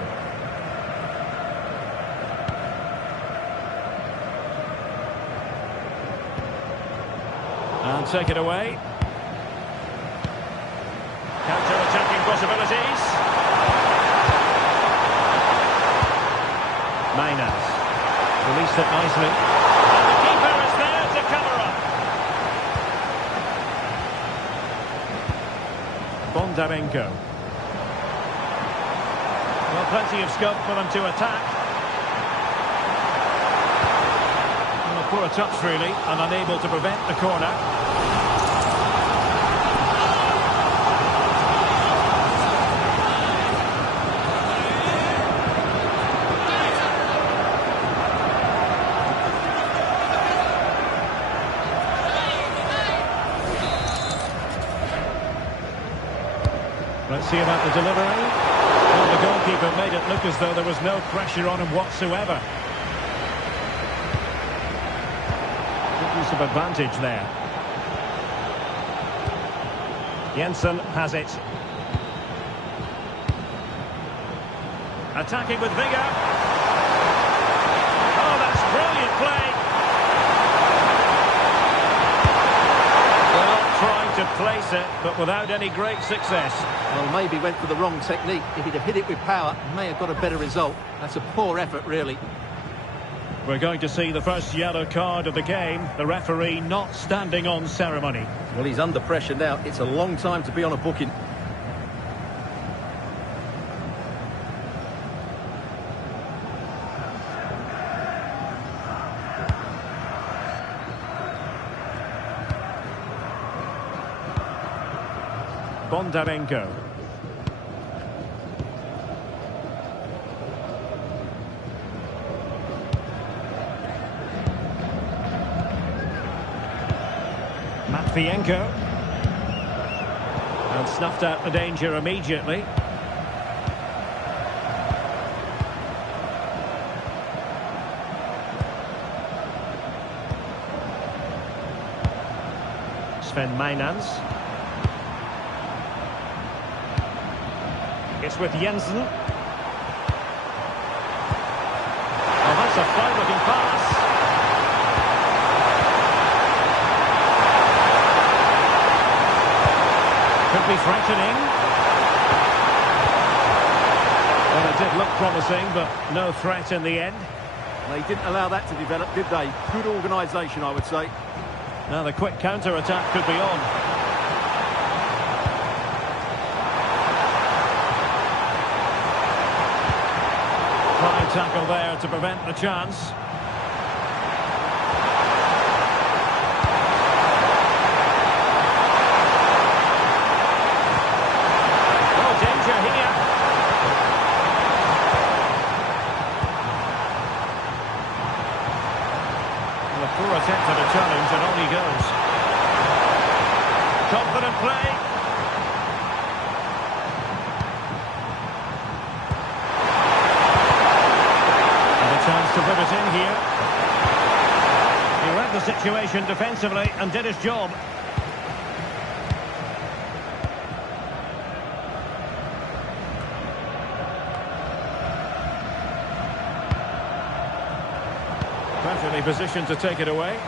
And take it away. Counter-attacking possibilities. Mainas. Released it nicely. And the keeper is there to cover up. Bondarenko. Well, plenty of scope for them to attack. Well, a poor touch, really, and unable to prevent the corner. Let's see about the delivery. Well, the goalkeeper made it look as though there was no pressure on him whatsoever. Good use of advantage there. Jensen has it. Attacking with vigour. Oh, that's brilliant play. Trying to place it, but without any great success. Well, maybe went for the wrong technique. If he'd have hit it with power, may have got a better result. That's a poor effort, really. We're going to see the first yellow card of the game. The referee not standing on ceremony. Well, he's under pressure now. It's a long time to be on a booking. Bondarenko. Matvienko. And snuffed out the danger immediately. Sven Mainans. It's with Jensen. Oh, that's a fine-looking pass. Could be threatening. Well, it did look promising, but no threat in the end. They didn't allow that to develop, did they? Good organisation, I would say. Now the quick counter-attack could be on. Fine tackle there to prevent the chance. Oh, danger here. Well, a poor attempt at a challenge, and on he goes. Confident play. Chance to put it in here. He read the situation defensively and did his job. Perfectly positioned to take it away.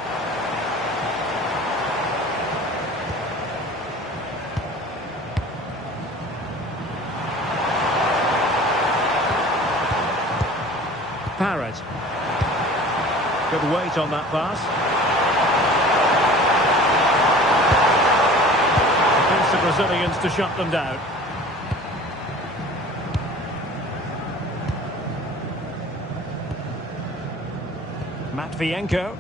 Parrott. Good weight on that pass. Against the Brazilians to shut them down. Matvienko.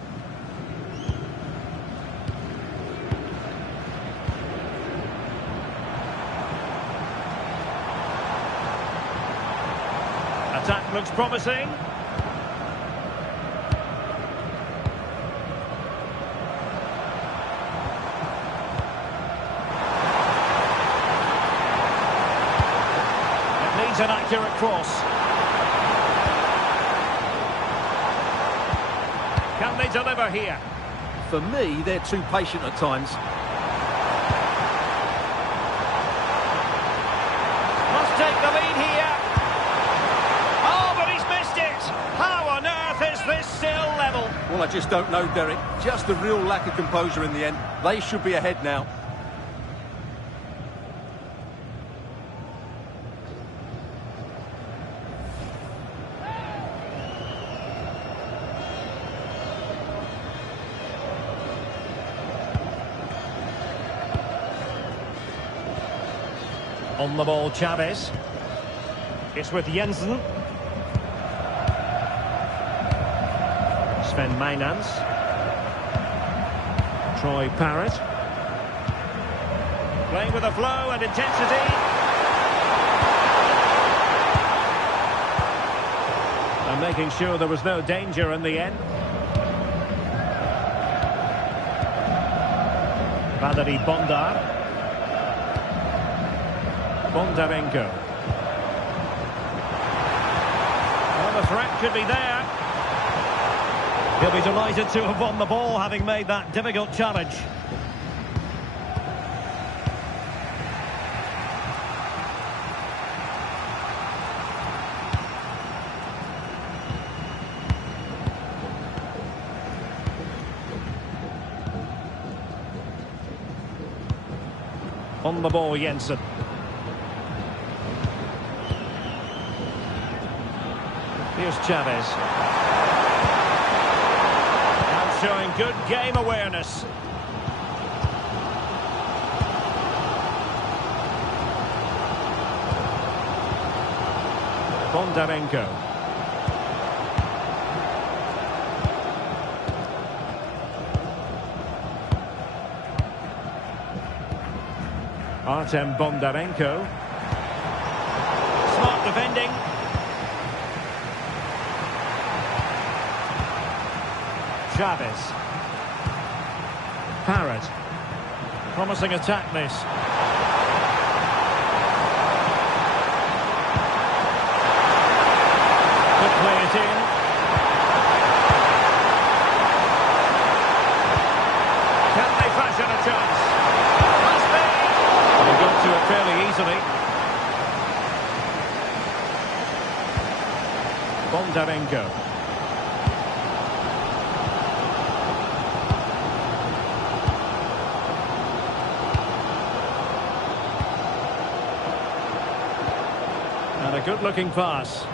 Attack looks promising. An accurate cross. Can they deliver here? For me, they're too patient at times. Well, I just don't know, Derek. Just a real lack of composure in the end. They should be ahead now. On the ball, Chavez. It's with Jensen. Sven Mainans. Troy Parrott. Playing with a flow and intensity. And making sure there was no danger in the end. Valery Bondar. Bondarenko. Well, the threat could be there. He'll be delighted to have won the ball, having made that difficult challenge. On the ball, Jensen. Here's Chavez. And showing good game awareness. Bondarenko. Artem Bondarenko. Smart defending. Chavez. Parrott. Promising attack this. Could play it in. Can they fashion a chance? Must be. They got to it fairly easily. Bondarenko. And a good-looking pass.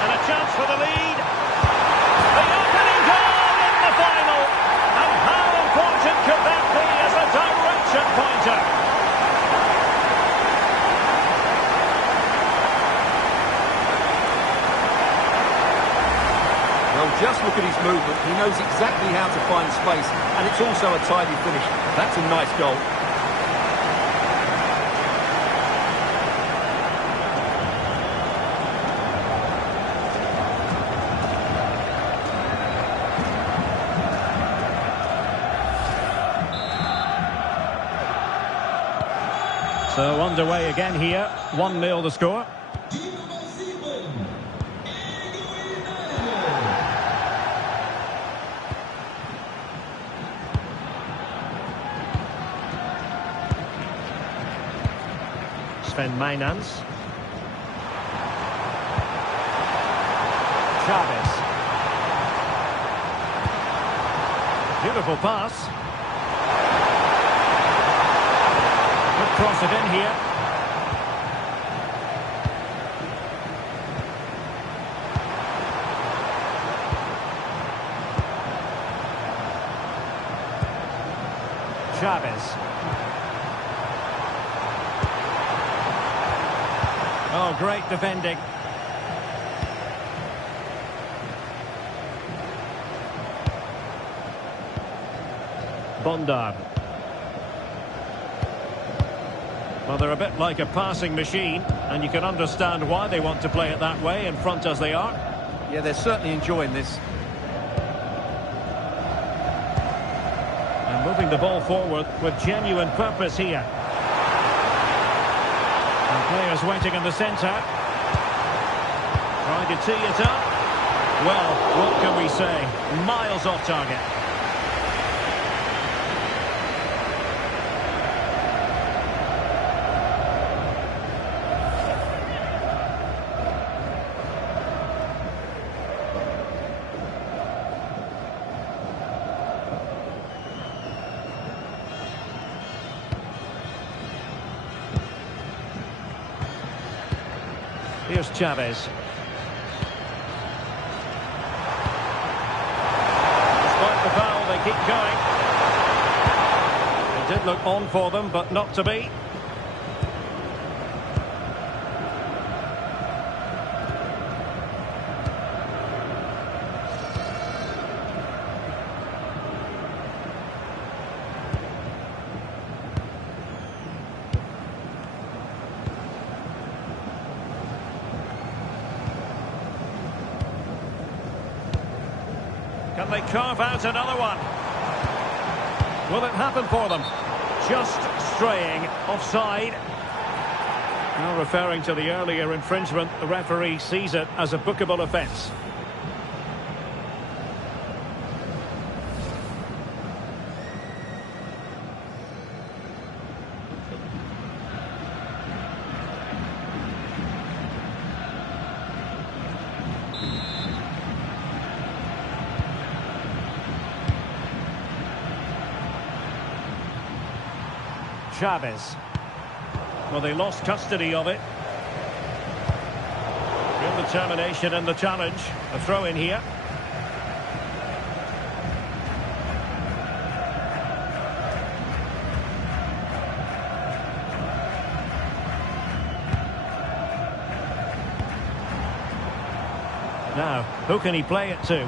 And a chance for the lead. The opening goal in the final. And how important could that be as a direction pointer? Well, just look at his movement. He knows exactly how to find space. And it's also a tidy finish. That's a nice goal. So underway again here, 1-0 the score. Sven Mainans. Chavez. Beautiful pass. Cross it in here. Chavez. Oh, great defending. Bondar. Well, they're a bit like a passing machine, and you can understand why they want to play it that way, in front as they are. Yeah, they're certainly enjoying this. And moving the ball forward with genuine purpose here. And players waiting in the centre. Trying to tee it up. Well, what can we say? Miles off target. Marcus Chavez. Despite the foul, they keep going. It did look on for them, but not to be. Can they carve out another one? Will it happen for them? Just straying offside. Now referring to the earlier infringement, the referee sees it as a bookable offence. Chavez. Well, they lost custody of it. Real determination in the challenge. A throw in here. Now, who can he play it to?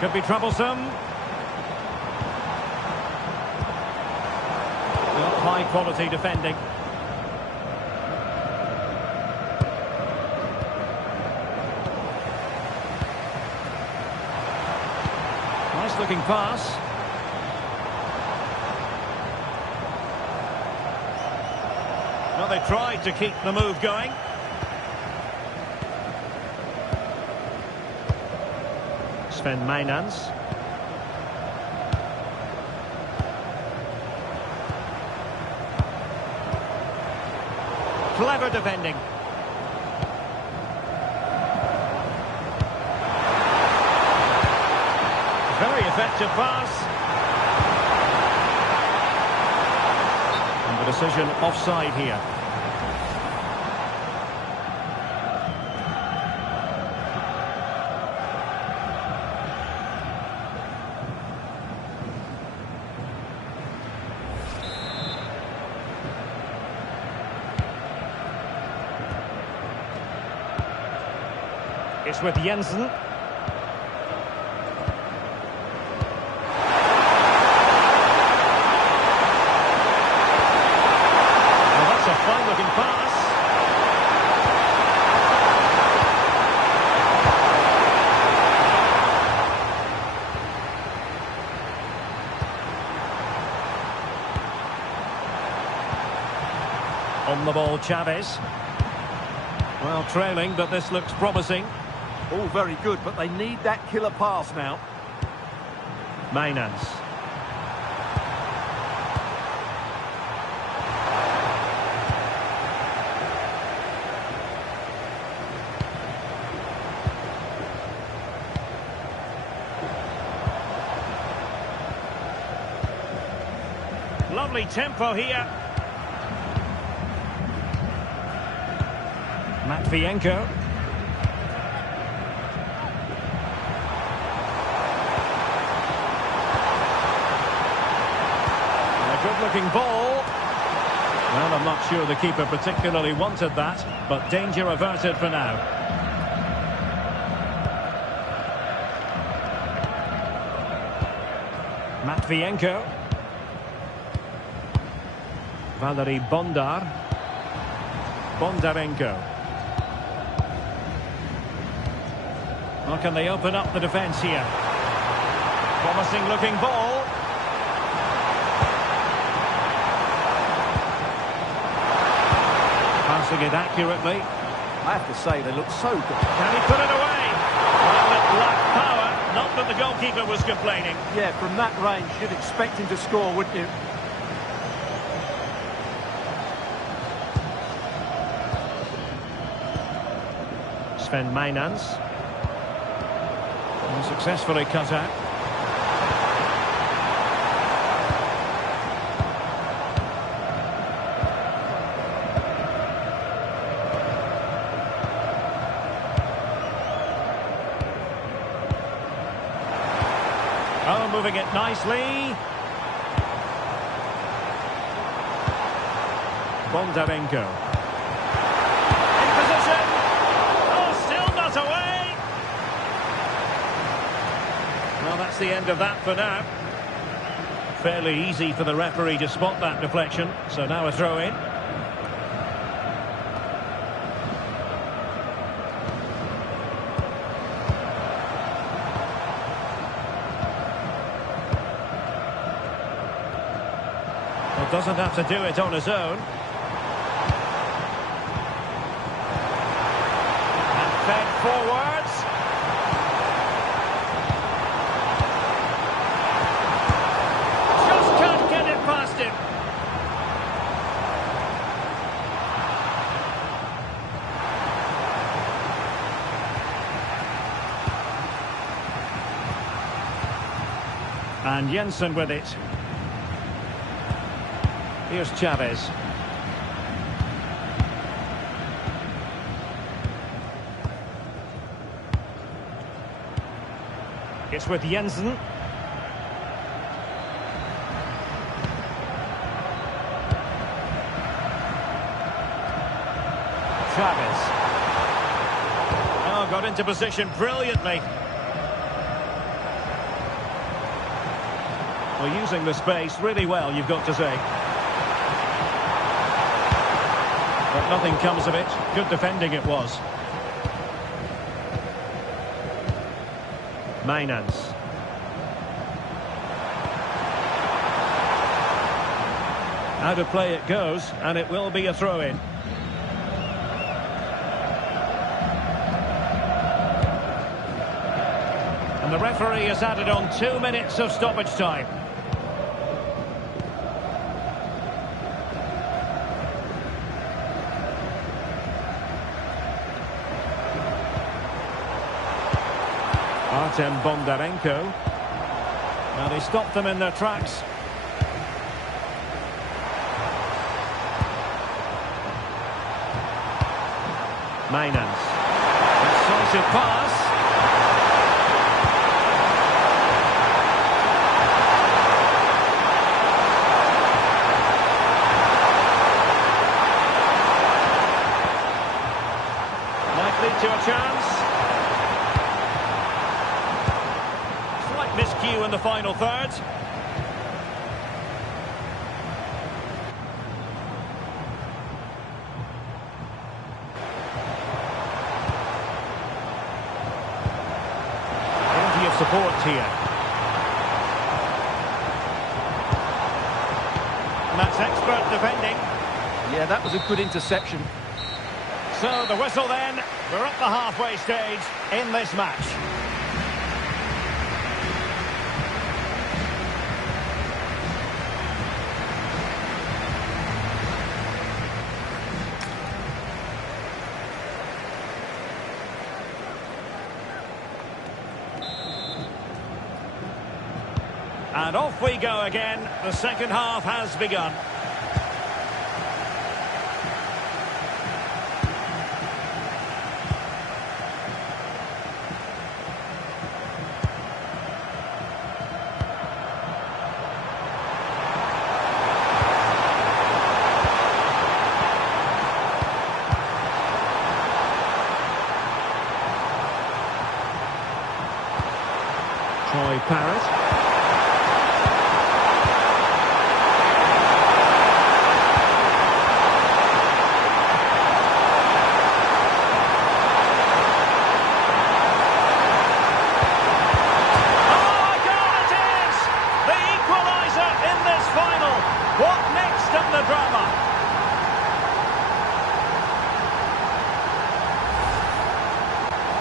Could be troublesome. Well, high quality defending. Nice looking pass. Well, they tried to keep the move going. Sven Mainans. Clever defending. Very effective pass. And the decision offside here. It's with Jensen. Well, that's a fine-looking pass. On the ball, Chavez. Well, trailing, but this looks promising. All very good, but they need that killer pass now. Mainans. Lovely tempo here. Matvienko. Good-looking ball. Well, I'm not sure the keeper particularly wanted that, but danger averted for now. Matvienko. Valery Bondarenko. Well, can they open up the defence here? Promising-looking ball. Passing it accurately. I have to say, they look so good. Can he put it away? Well, it lacked power. Not that the goalkeeper was complaining. Yeah, from that range, you'd expect him to score, wouldn't you? Sven Mainans. And successfully cut out. moving it nicely. Bondarenko. In position. Oh, still not away. Well, that's the end of that for now. Fairly easy for the referee to spot that deflection. So now a throw in. Well, doesn't have to do it on his own. And fed forwards. Just can't get it past him. And Jensen with it. Here's Chavez. It's with Jensen. Chavez. Oh, got into position brilliantly. Well, using the space really well, you've got to say. But nothing comes of it. Good defending it was. Mainans. Out of play it goes, and it will be a throw-in. And the referee has added on 2 minutes of stoppage time. Artem Bondarenko. Now they stopped them in their tracks. Mainans. Decisive pass. Might lead to a chance. Miscue in the final third. Plenty of support here. And that's expert defending. Yeah, that was a good interception. So the whistle then. We're at the halfway stage in this match. And off we go again. The second half has begun. Troy Parrott.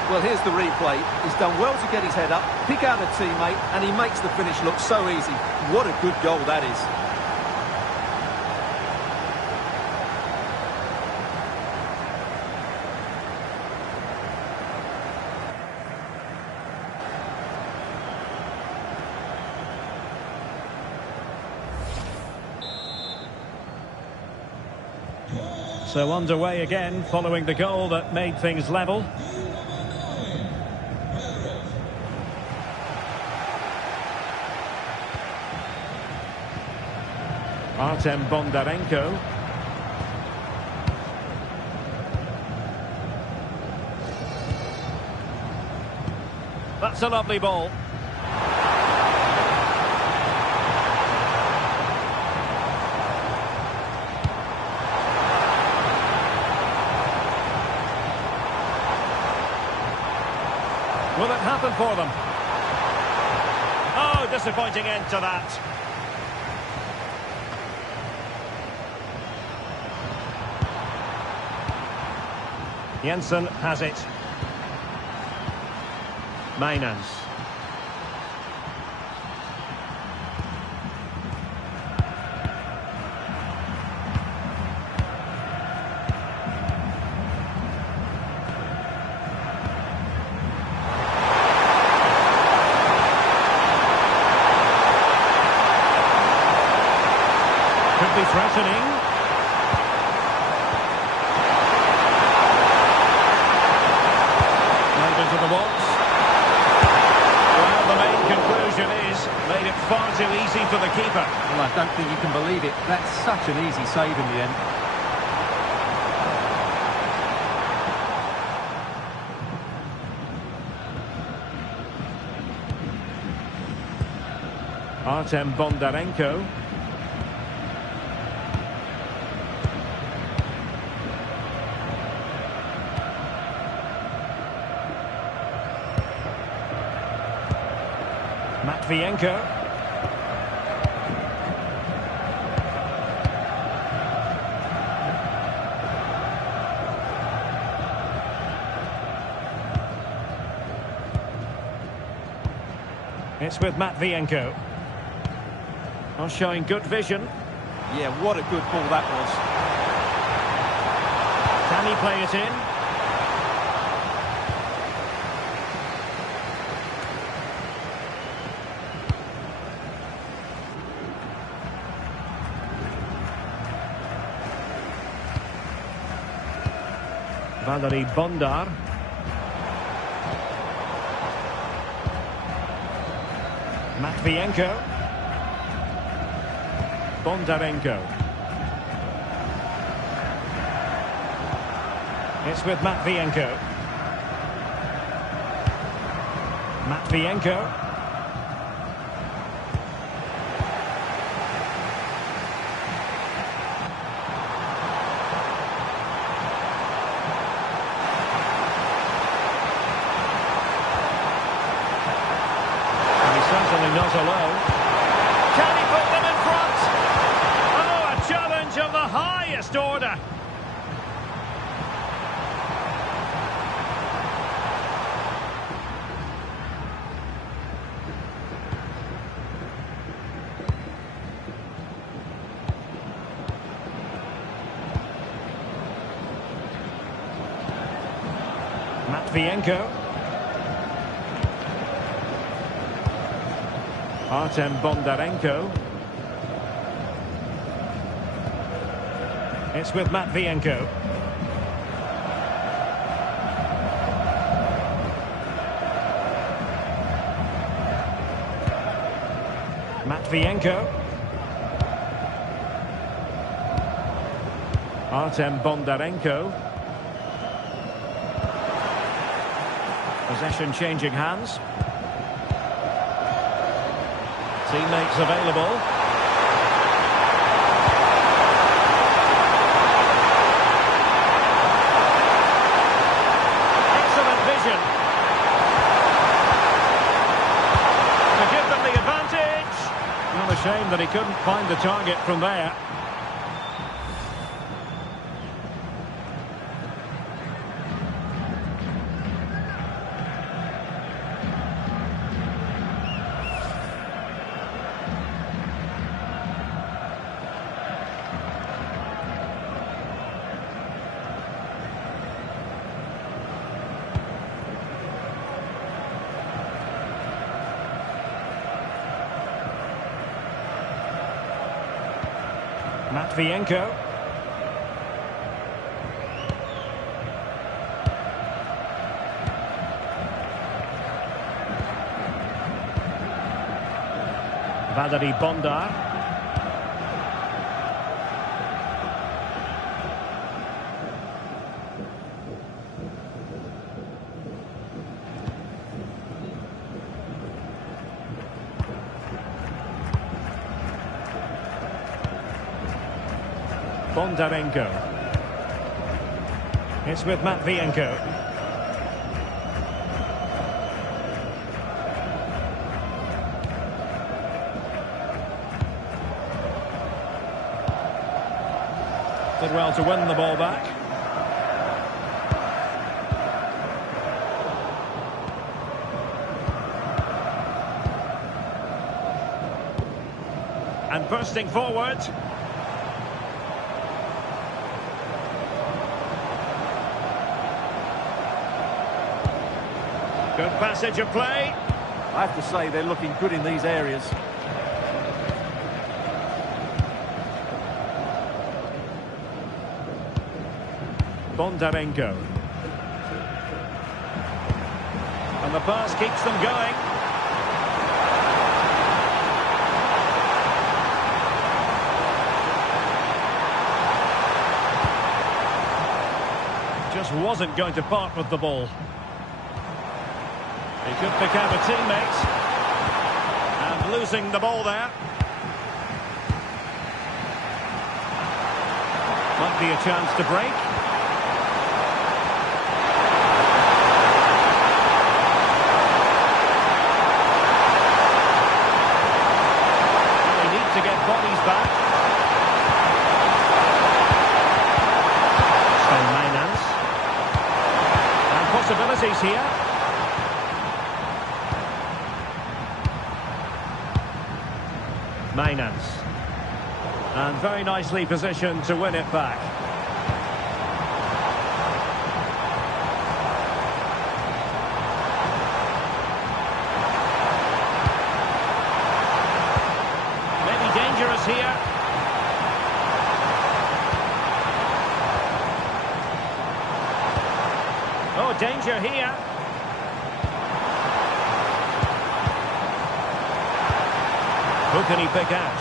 Well, here's the replay. He's done well to get his head up, pick out a teammate, and he makes the finish look so easy. What a good goal that is. So underway again, following the goal that made things level. Artem Bondarenko. That's a lovely ball. Will it happen for them? Oh, disappointing end to that. Jensen has it. Mainans. Could be threatening. Right into the box. Well, the main conclusion is made it far too easy for the keeper. Well, I don't think you can believe it. That's such an easy save in the end. Artem Bondarenko. Matvienko. It's with Matvienko. Not showing good vision. Yeah, what a good ball that was. Can he play it in? Valery Bondar. Matvienko. Bondarenko. It's with Matvienko. Matvienko. Certainly not alone. Can he put them in front? Oh, a challenge of the highest order. Matvienko. Artem Bondarenko. It's with Matvienko. Matvienko. Artem Bondarenko. Possession changing hands. Teammates available. Excellent vision. To give them the advantage. Well, a shame that he couldn't find the target from there. Matvienko. Valery Bondar. Bondarenko. It's with Matvienko. Did well to win the ball back. And bursting forward. Good passage of play. I have to say they're looking good in these areas. Bondarenko. And the pass keeps them going. Just wasn't going to part with the ball. He could pick out a teammate. And losing the ball there. Might be a chance to break. They need to get bodies back. And possibilities here. Mainans. And very nicely positioned to win it back. Maybe dangerous here. Oh, danger here. Who can he pick out?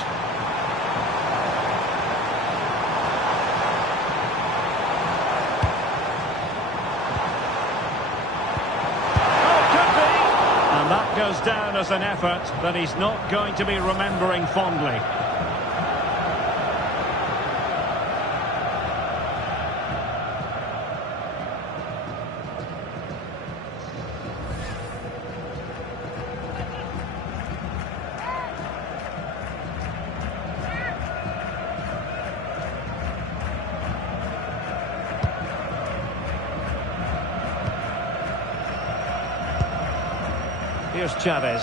Oh, could be! And that goes down as an effort that he's not going to be remembering fondly. Here's Chavez.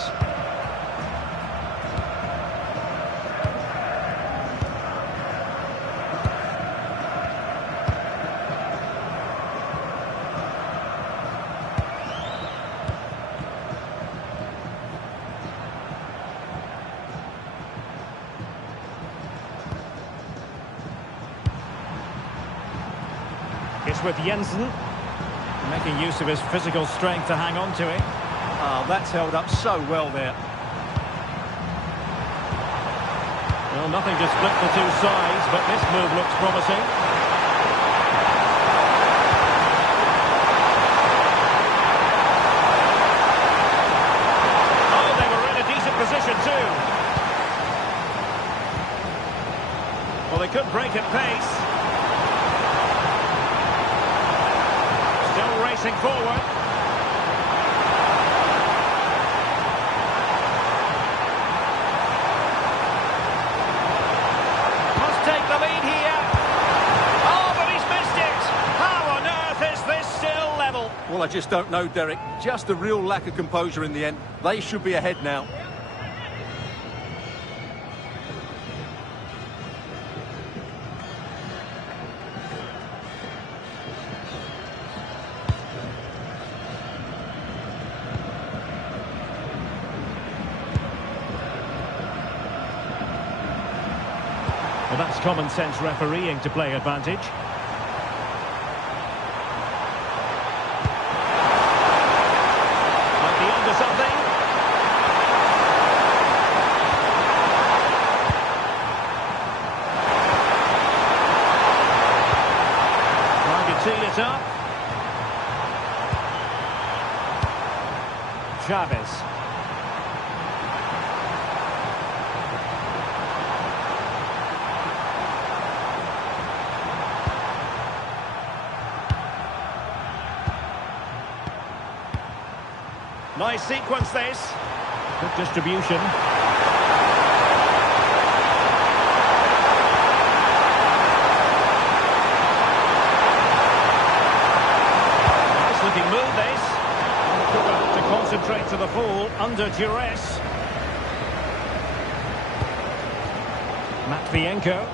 It's with Jensen, making use of his physical strength to hang on to it. Oh, that's held up so well there. Well, nothing to split the two sides, but this move looks promising. Oh, they were in a decent position too. Well, they could break at pace. Still racing forward. Well, I just don't know, Derek. Just a real lack of composure in the end. They should be ahead now. Well, that's common sense refereeing to play advantage. Something. Trying to tee it up. Chavez. Nice sequence this. Good distribution. Nice looking move this. To concentrate to the full under duress. Matvienko.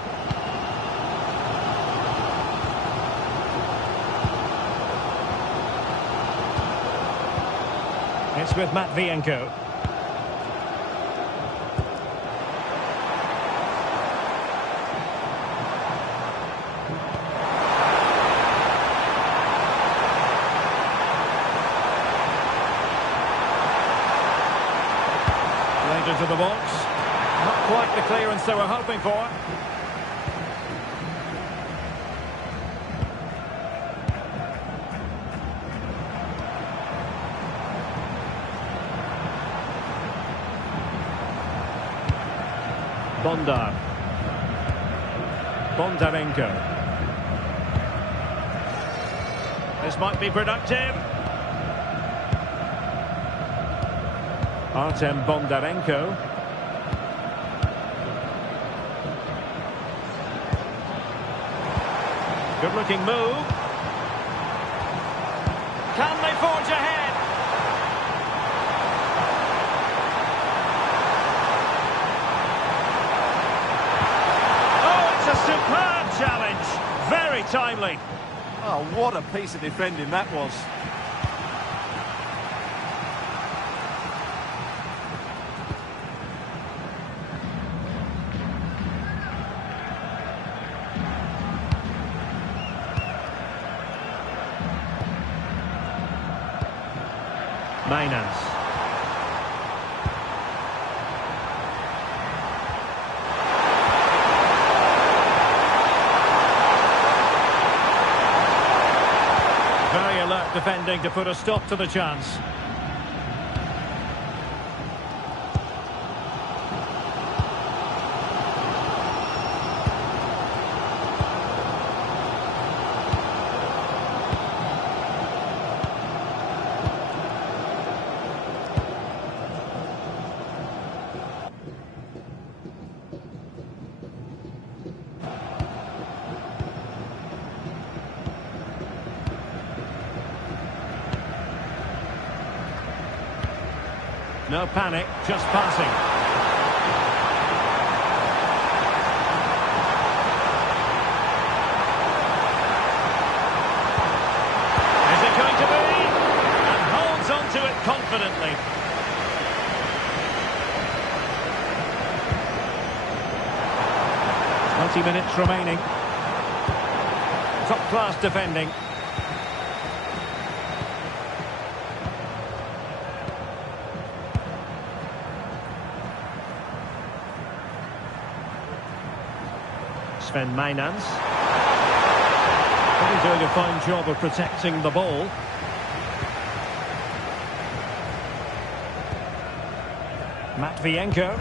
It's with Matvienko. Played into the box. Not quite the clearance they were hoping for. Bondarenko. This might be productive. Artem Bondarenko. Good looking move. Can they forge ahead? A superb challenge, very timely. Oh, what a piece of defending that was. Mainans. Very alert defending to put a stop to the chance. No panic, just passing. Is it going to be? And holds on to it confidently. .20 minutes remaining. Top-class defending. Sven Mainans. Probably doing a fine job of protecting the ball. Matvienko.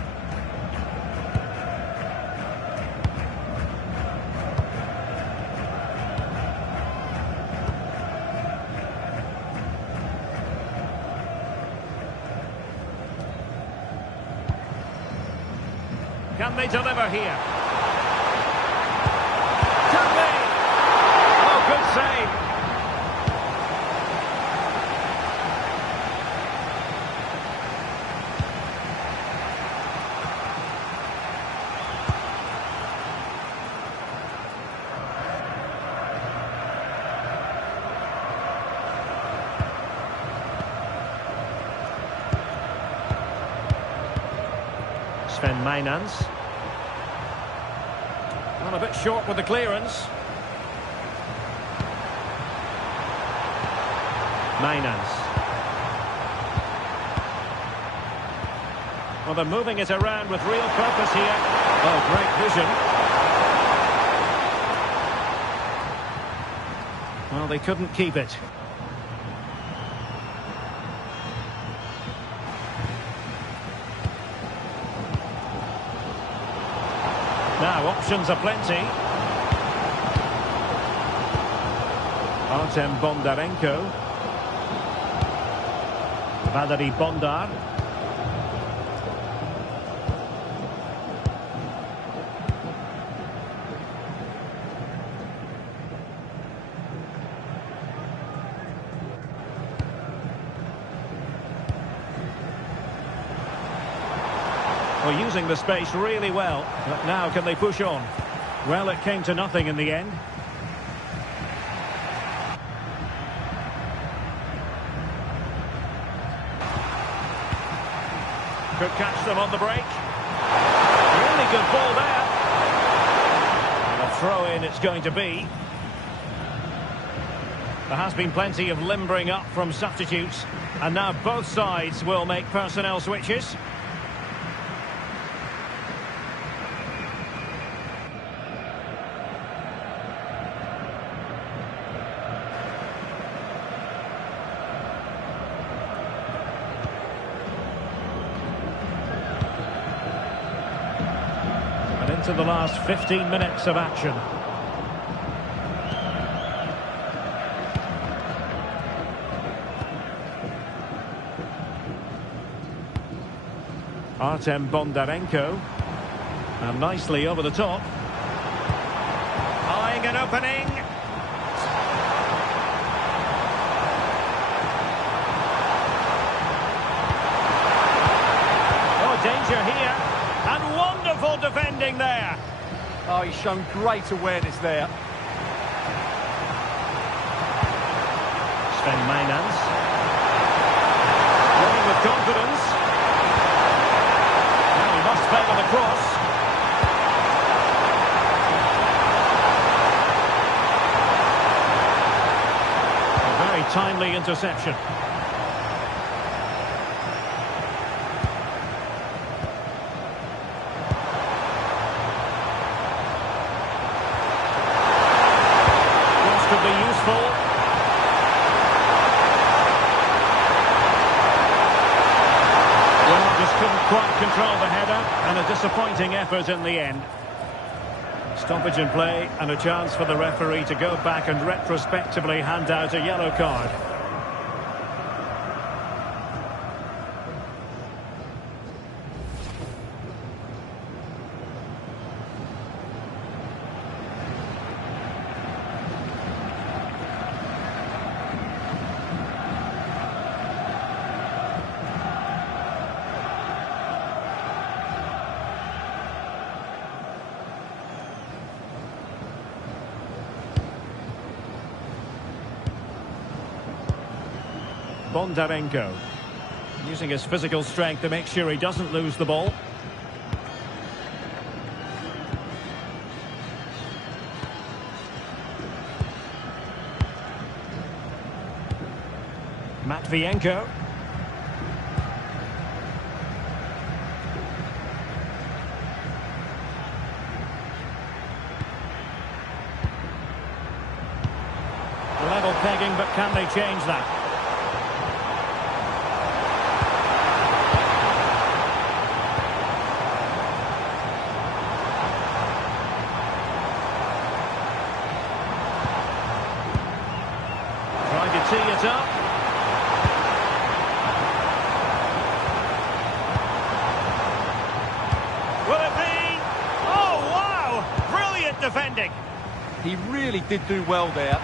Can they deliver here? Good save. Sven Mainans. Well, a bit short with the clearance. Mainans. Well, they're moving it around with real purpose here. Oh, great vision. Well, they couldn't keep it. Now, options are plenty. Artem Bondarenko. Bondar. Well, using the space really well, but now can they push on? Well, it came to nothing in the end. Could catch them on the break. Really good ball there. And a throw-in it's going to be. There has been plenty of limbering up from substitutes, and now both sides will make personnel switches. Into the last 15 minutes of action. Artem Bondarenko. And nicely over the top. Eyeing an opening. Oh, danger here. And wonderful defending there. Oh, he's shown great awareness there. Sven Mainans. Running with confidence. Now he must favour the cross. A very timely interception. Could be useful. Well, just couldn't quite control the header, and a disappointing effort in the end. Stoppage in play, and a chance for the referee to go back and retrospectively hand out a yellow card. Bondarenko, using his physical strength to make sure he doesn't lose the ball. Matvienko. Level pegging, but can they change that? Tee it up. Will it be? Oh, wow! Brilliant defending. He really did do well there.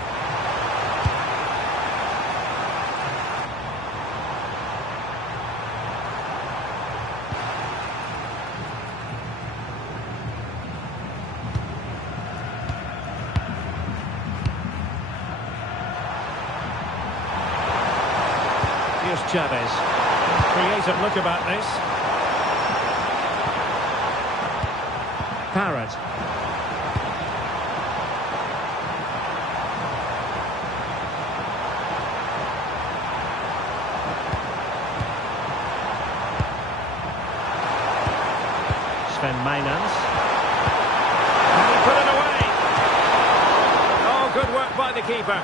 Here's Chavez. Creative look about this. Parrott. Sven Mainans. And he put it away. Oh, good work by the keeper.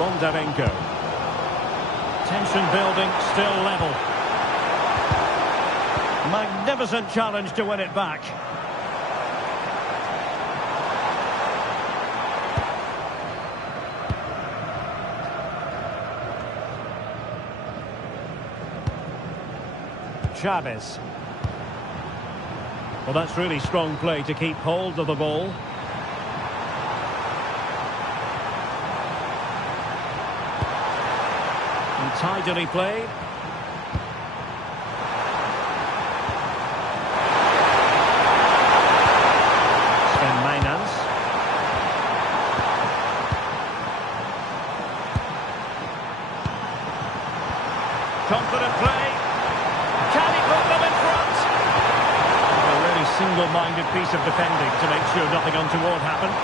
Bondarenko. Tension building, still level. Magnificent challenge to win it back. Chavez. Well, that's really strong play to keep hold of the ball. And tidily played. Confident play. Can he put them in front? A really single-minded piece of defending to make sure nothing untoward happened.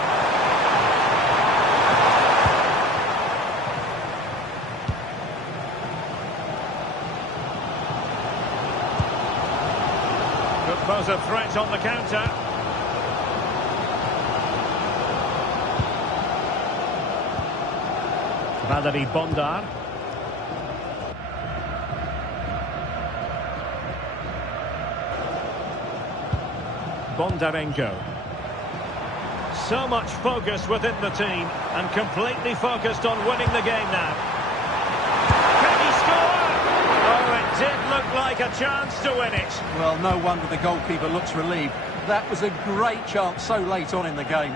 Could pose a threat on the counter. Valery Bondar. Bondarenko. So much focus within the team and completely focused on winning the game now. Can he score? Oh, it did look like a chance to win it. Well, no wonder the goalkeeper looks relieved. That was a great chance so late on in the game.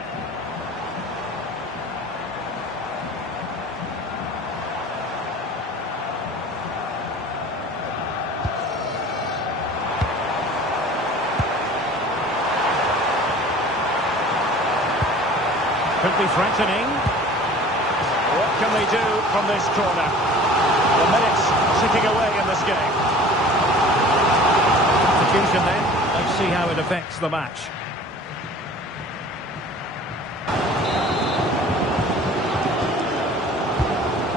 Could be threatening. What can they do from this corner? The minutes ticking away in this game. Substitution then. Let's see how it affects the match.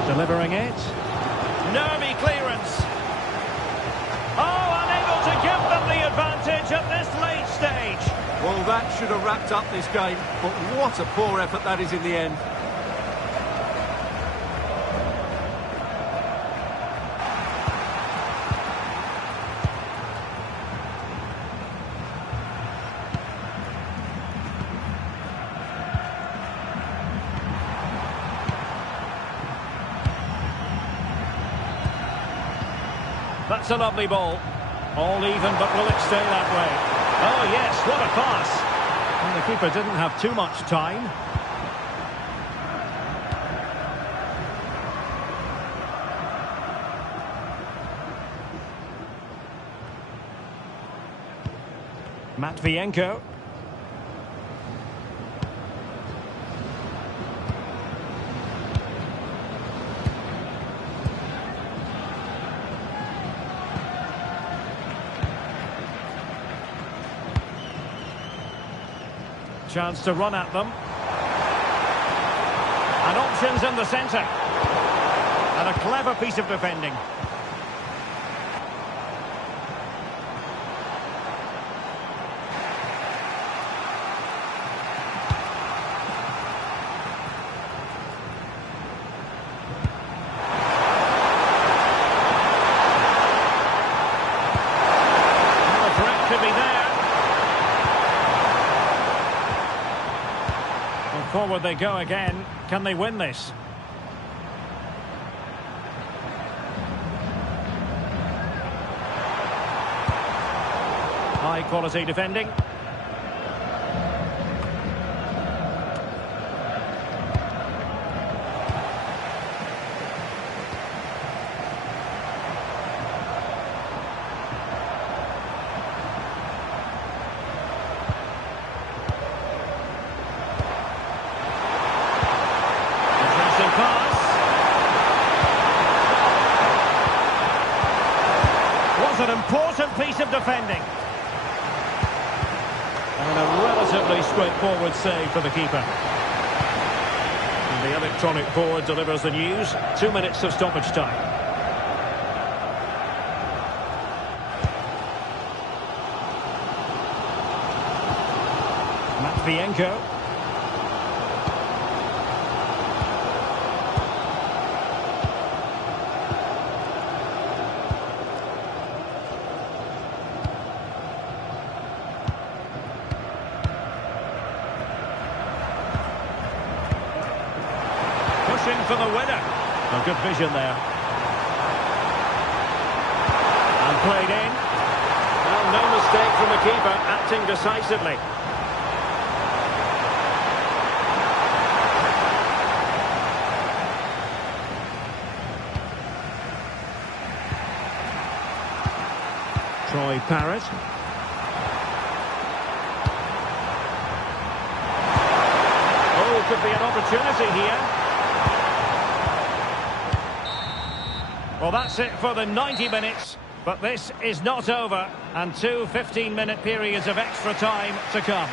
Delivering it. Nervy clearance. Oh, unable to give them the advantage at this late stage. Well, that should have wrapped up this game, but what a poor effort that is in the end. That's a lovely ball. All even, but will it stay that way? Oh yes, what a pass. And the keeper didn't have too much time. Matvienko. Chance to run at them. And options in the centre. And a clever piece of defending. The threat could be there. Forward they go again. Can they win this? High quality defending. An important piece of defending. And a relatively straightforward save for the keeper. And the electronic board delivers the news. 2 minutes of stoppage time. Matvienko. For the winner. A good vision there. And played in. mistake from the keeper, acting decisively. Troy Parrott. Oh, could be an opportunity here. Well, that's it for the 90 minutes. But this is not over, and two 15-minute periods of extra time to come.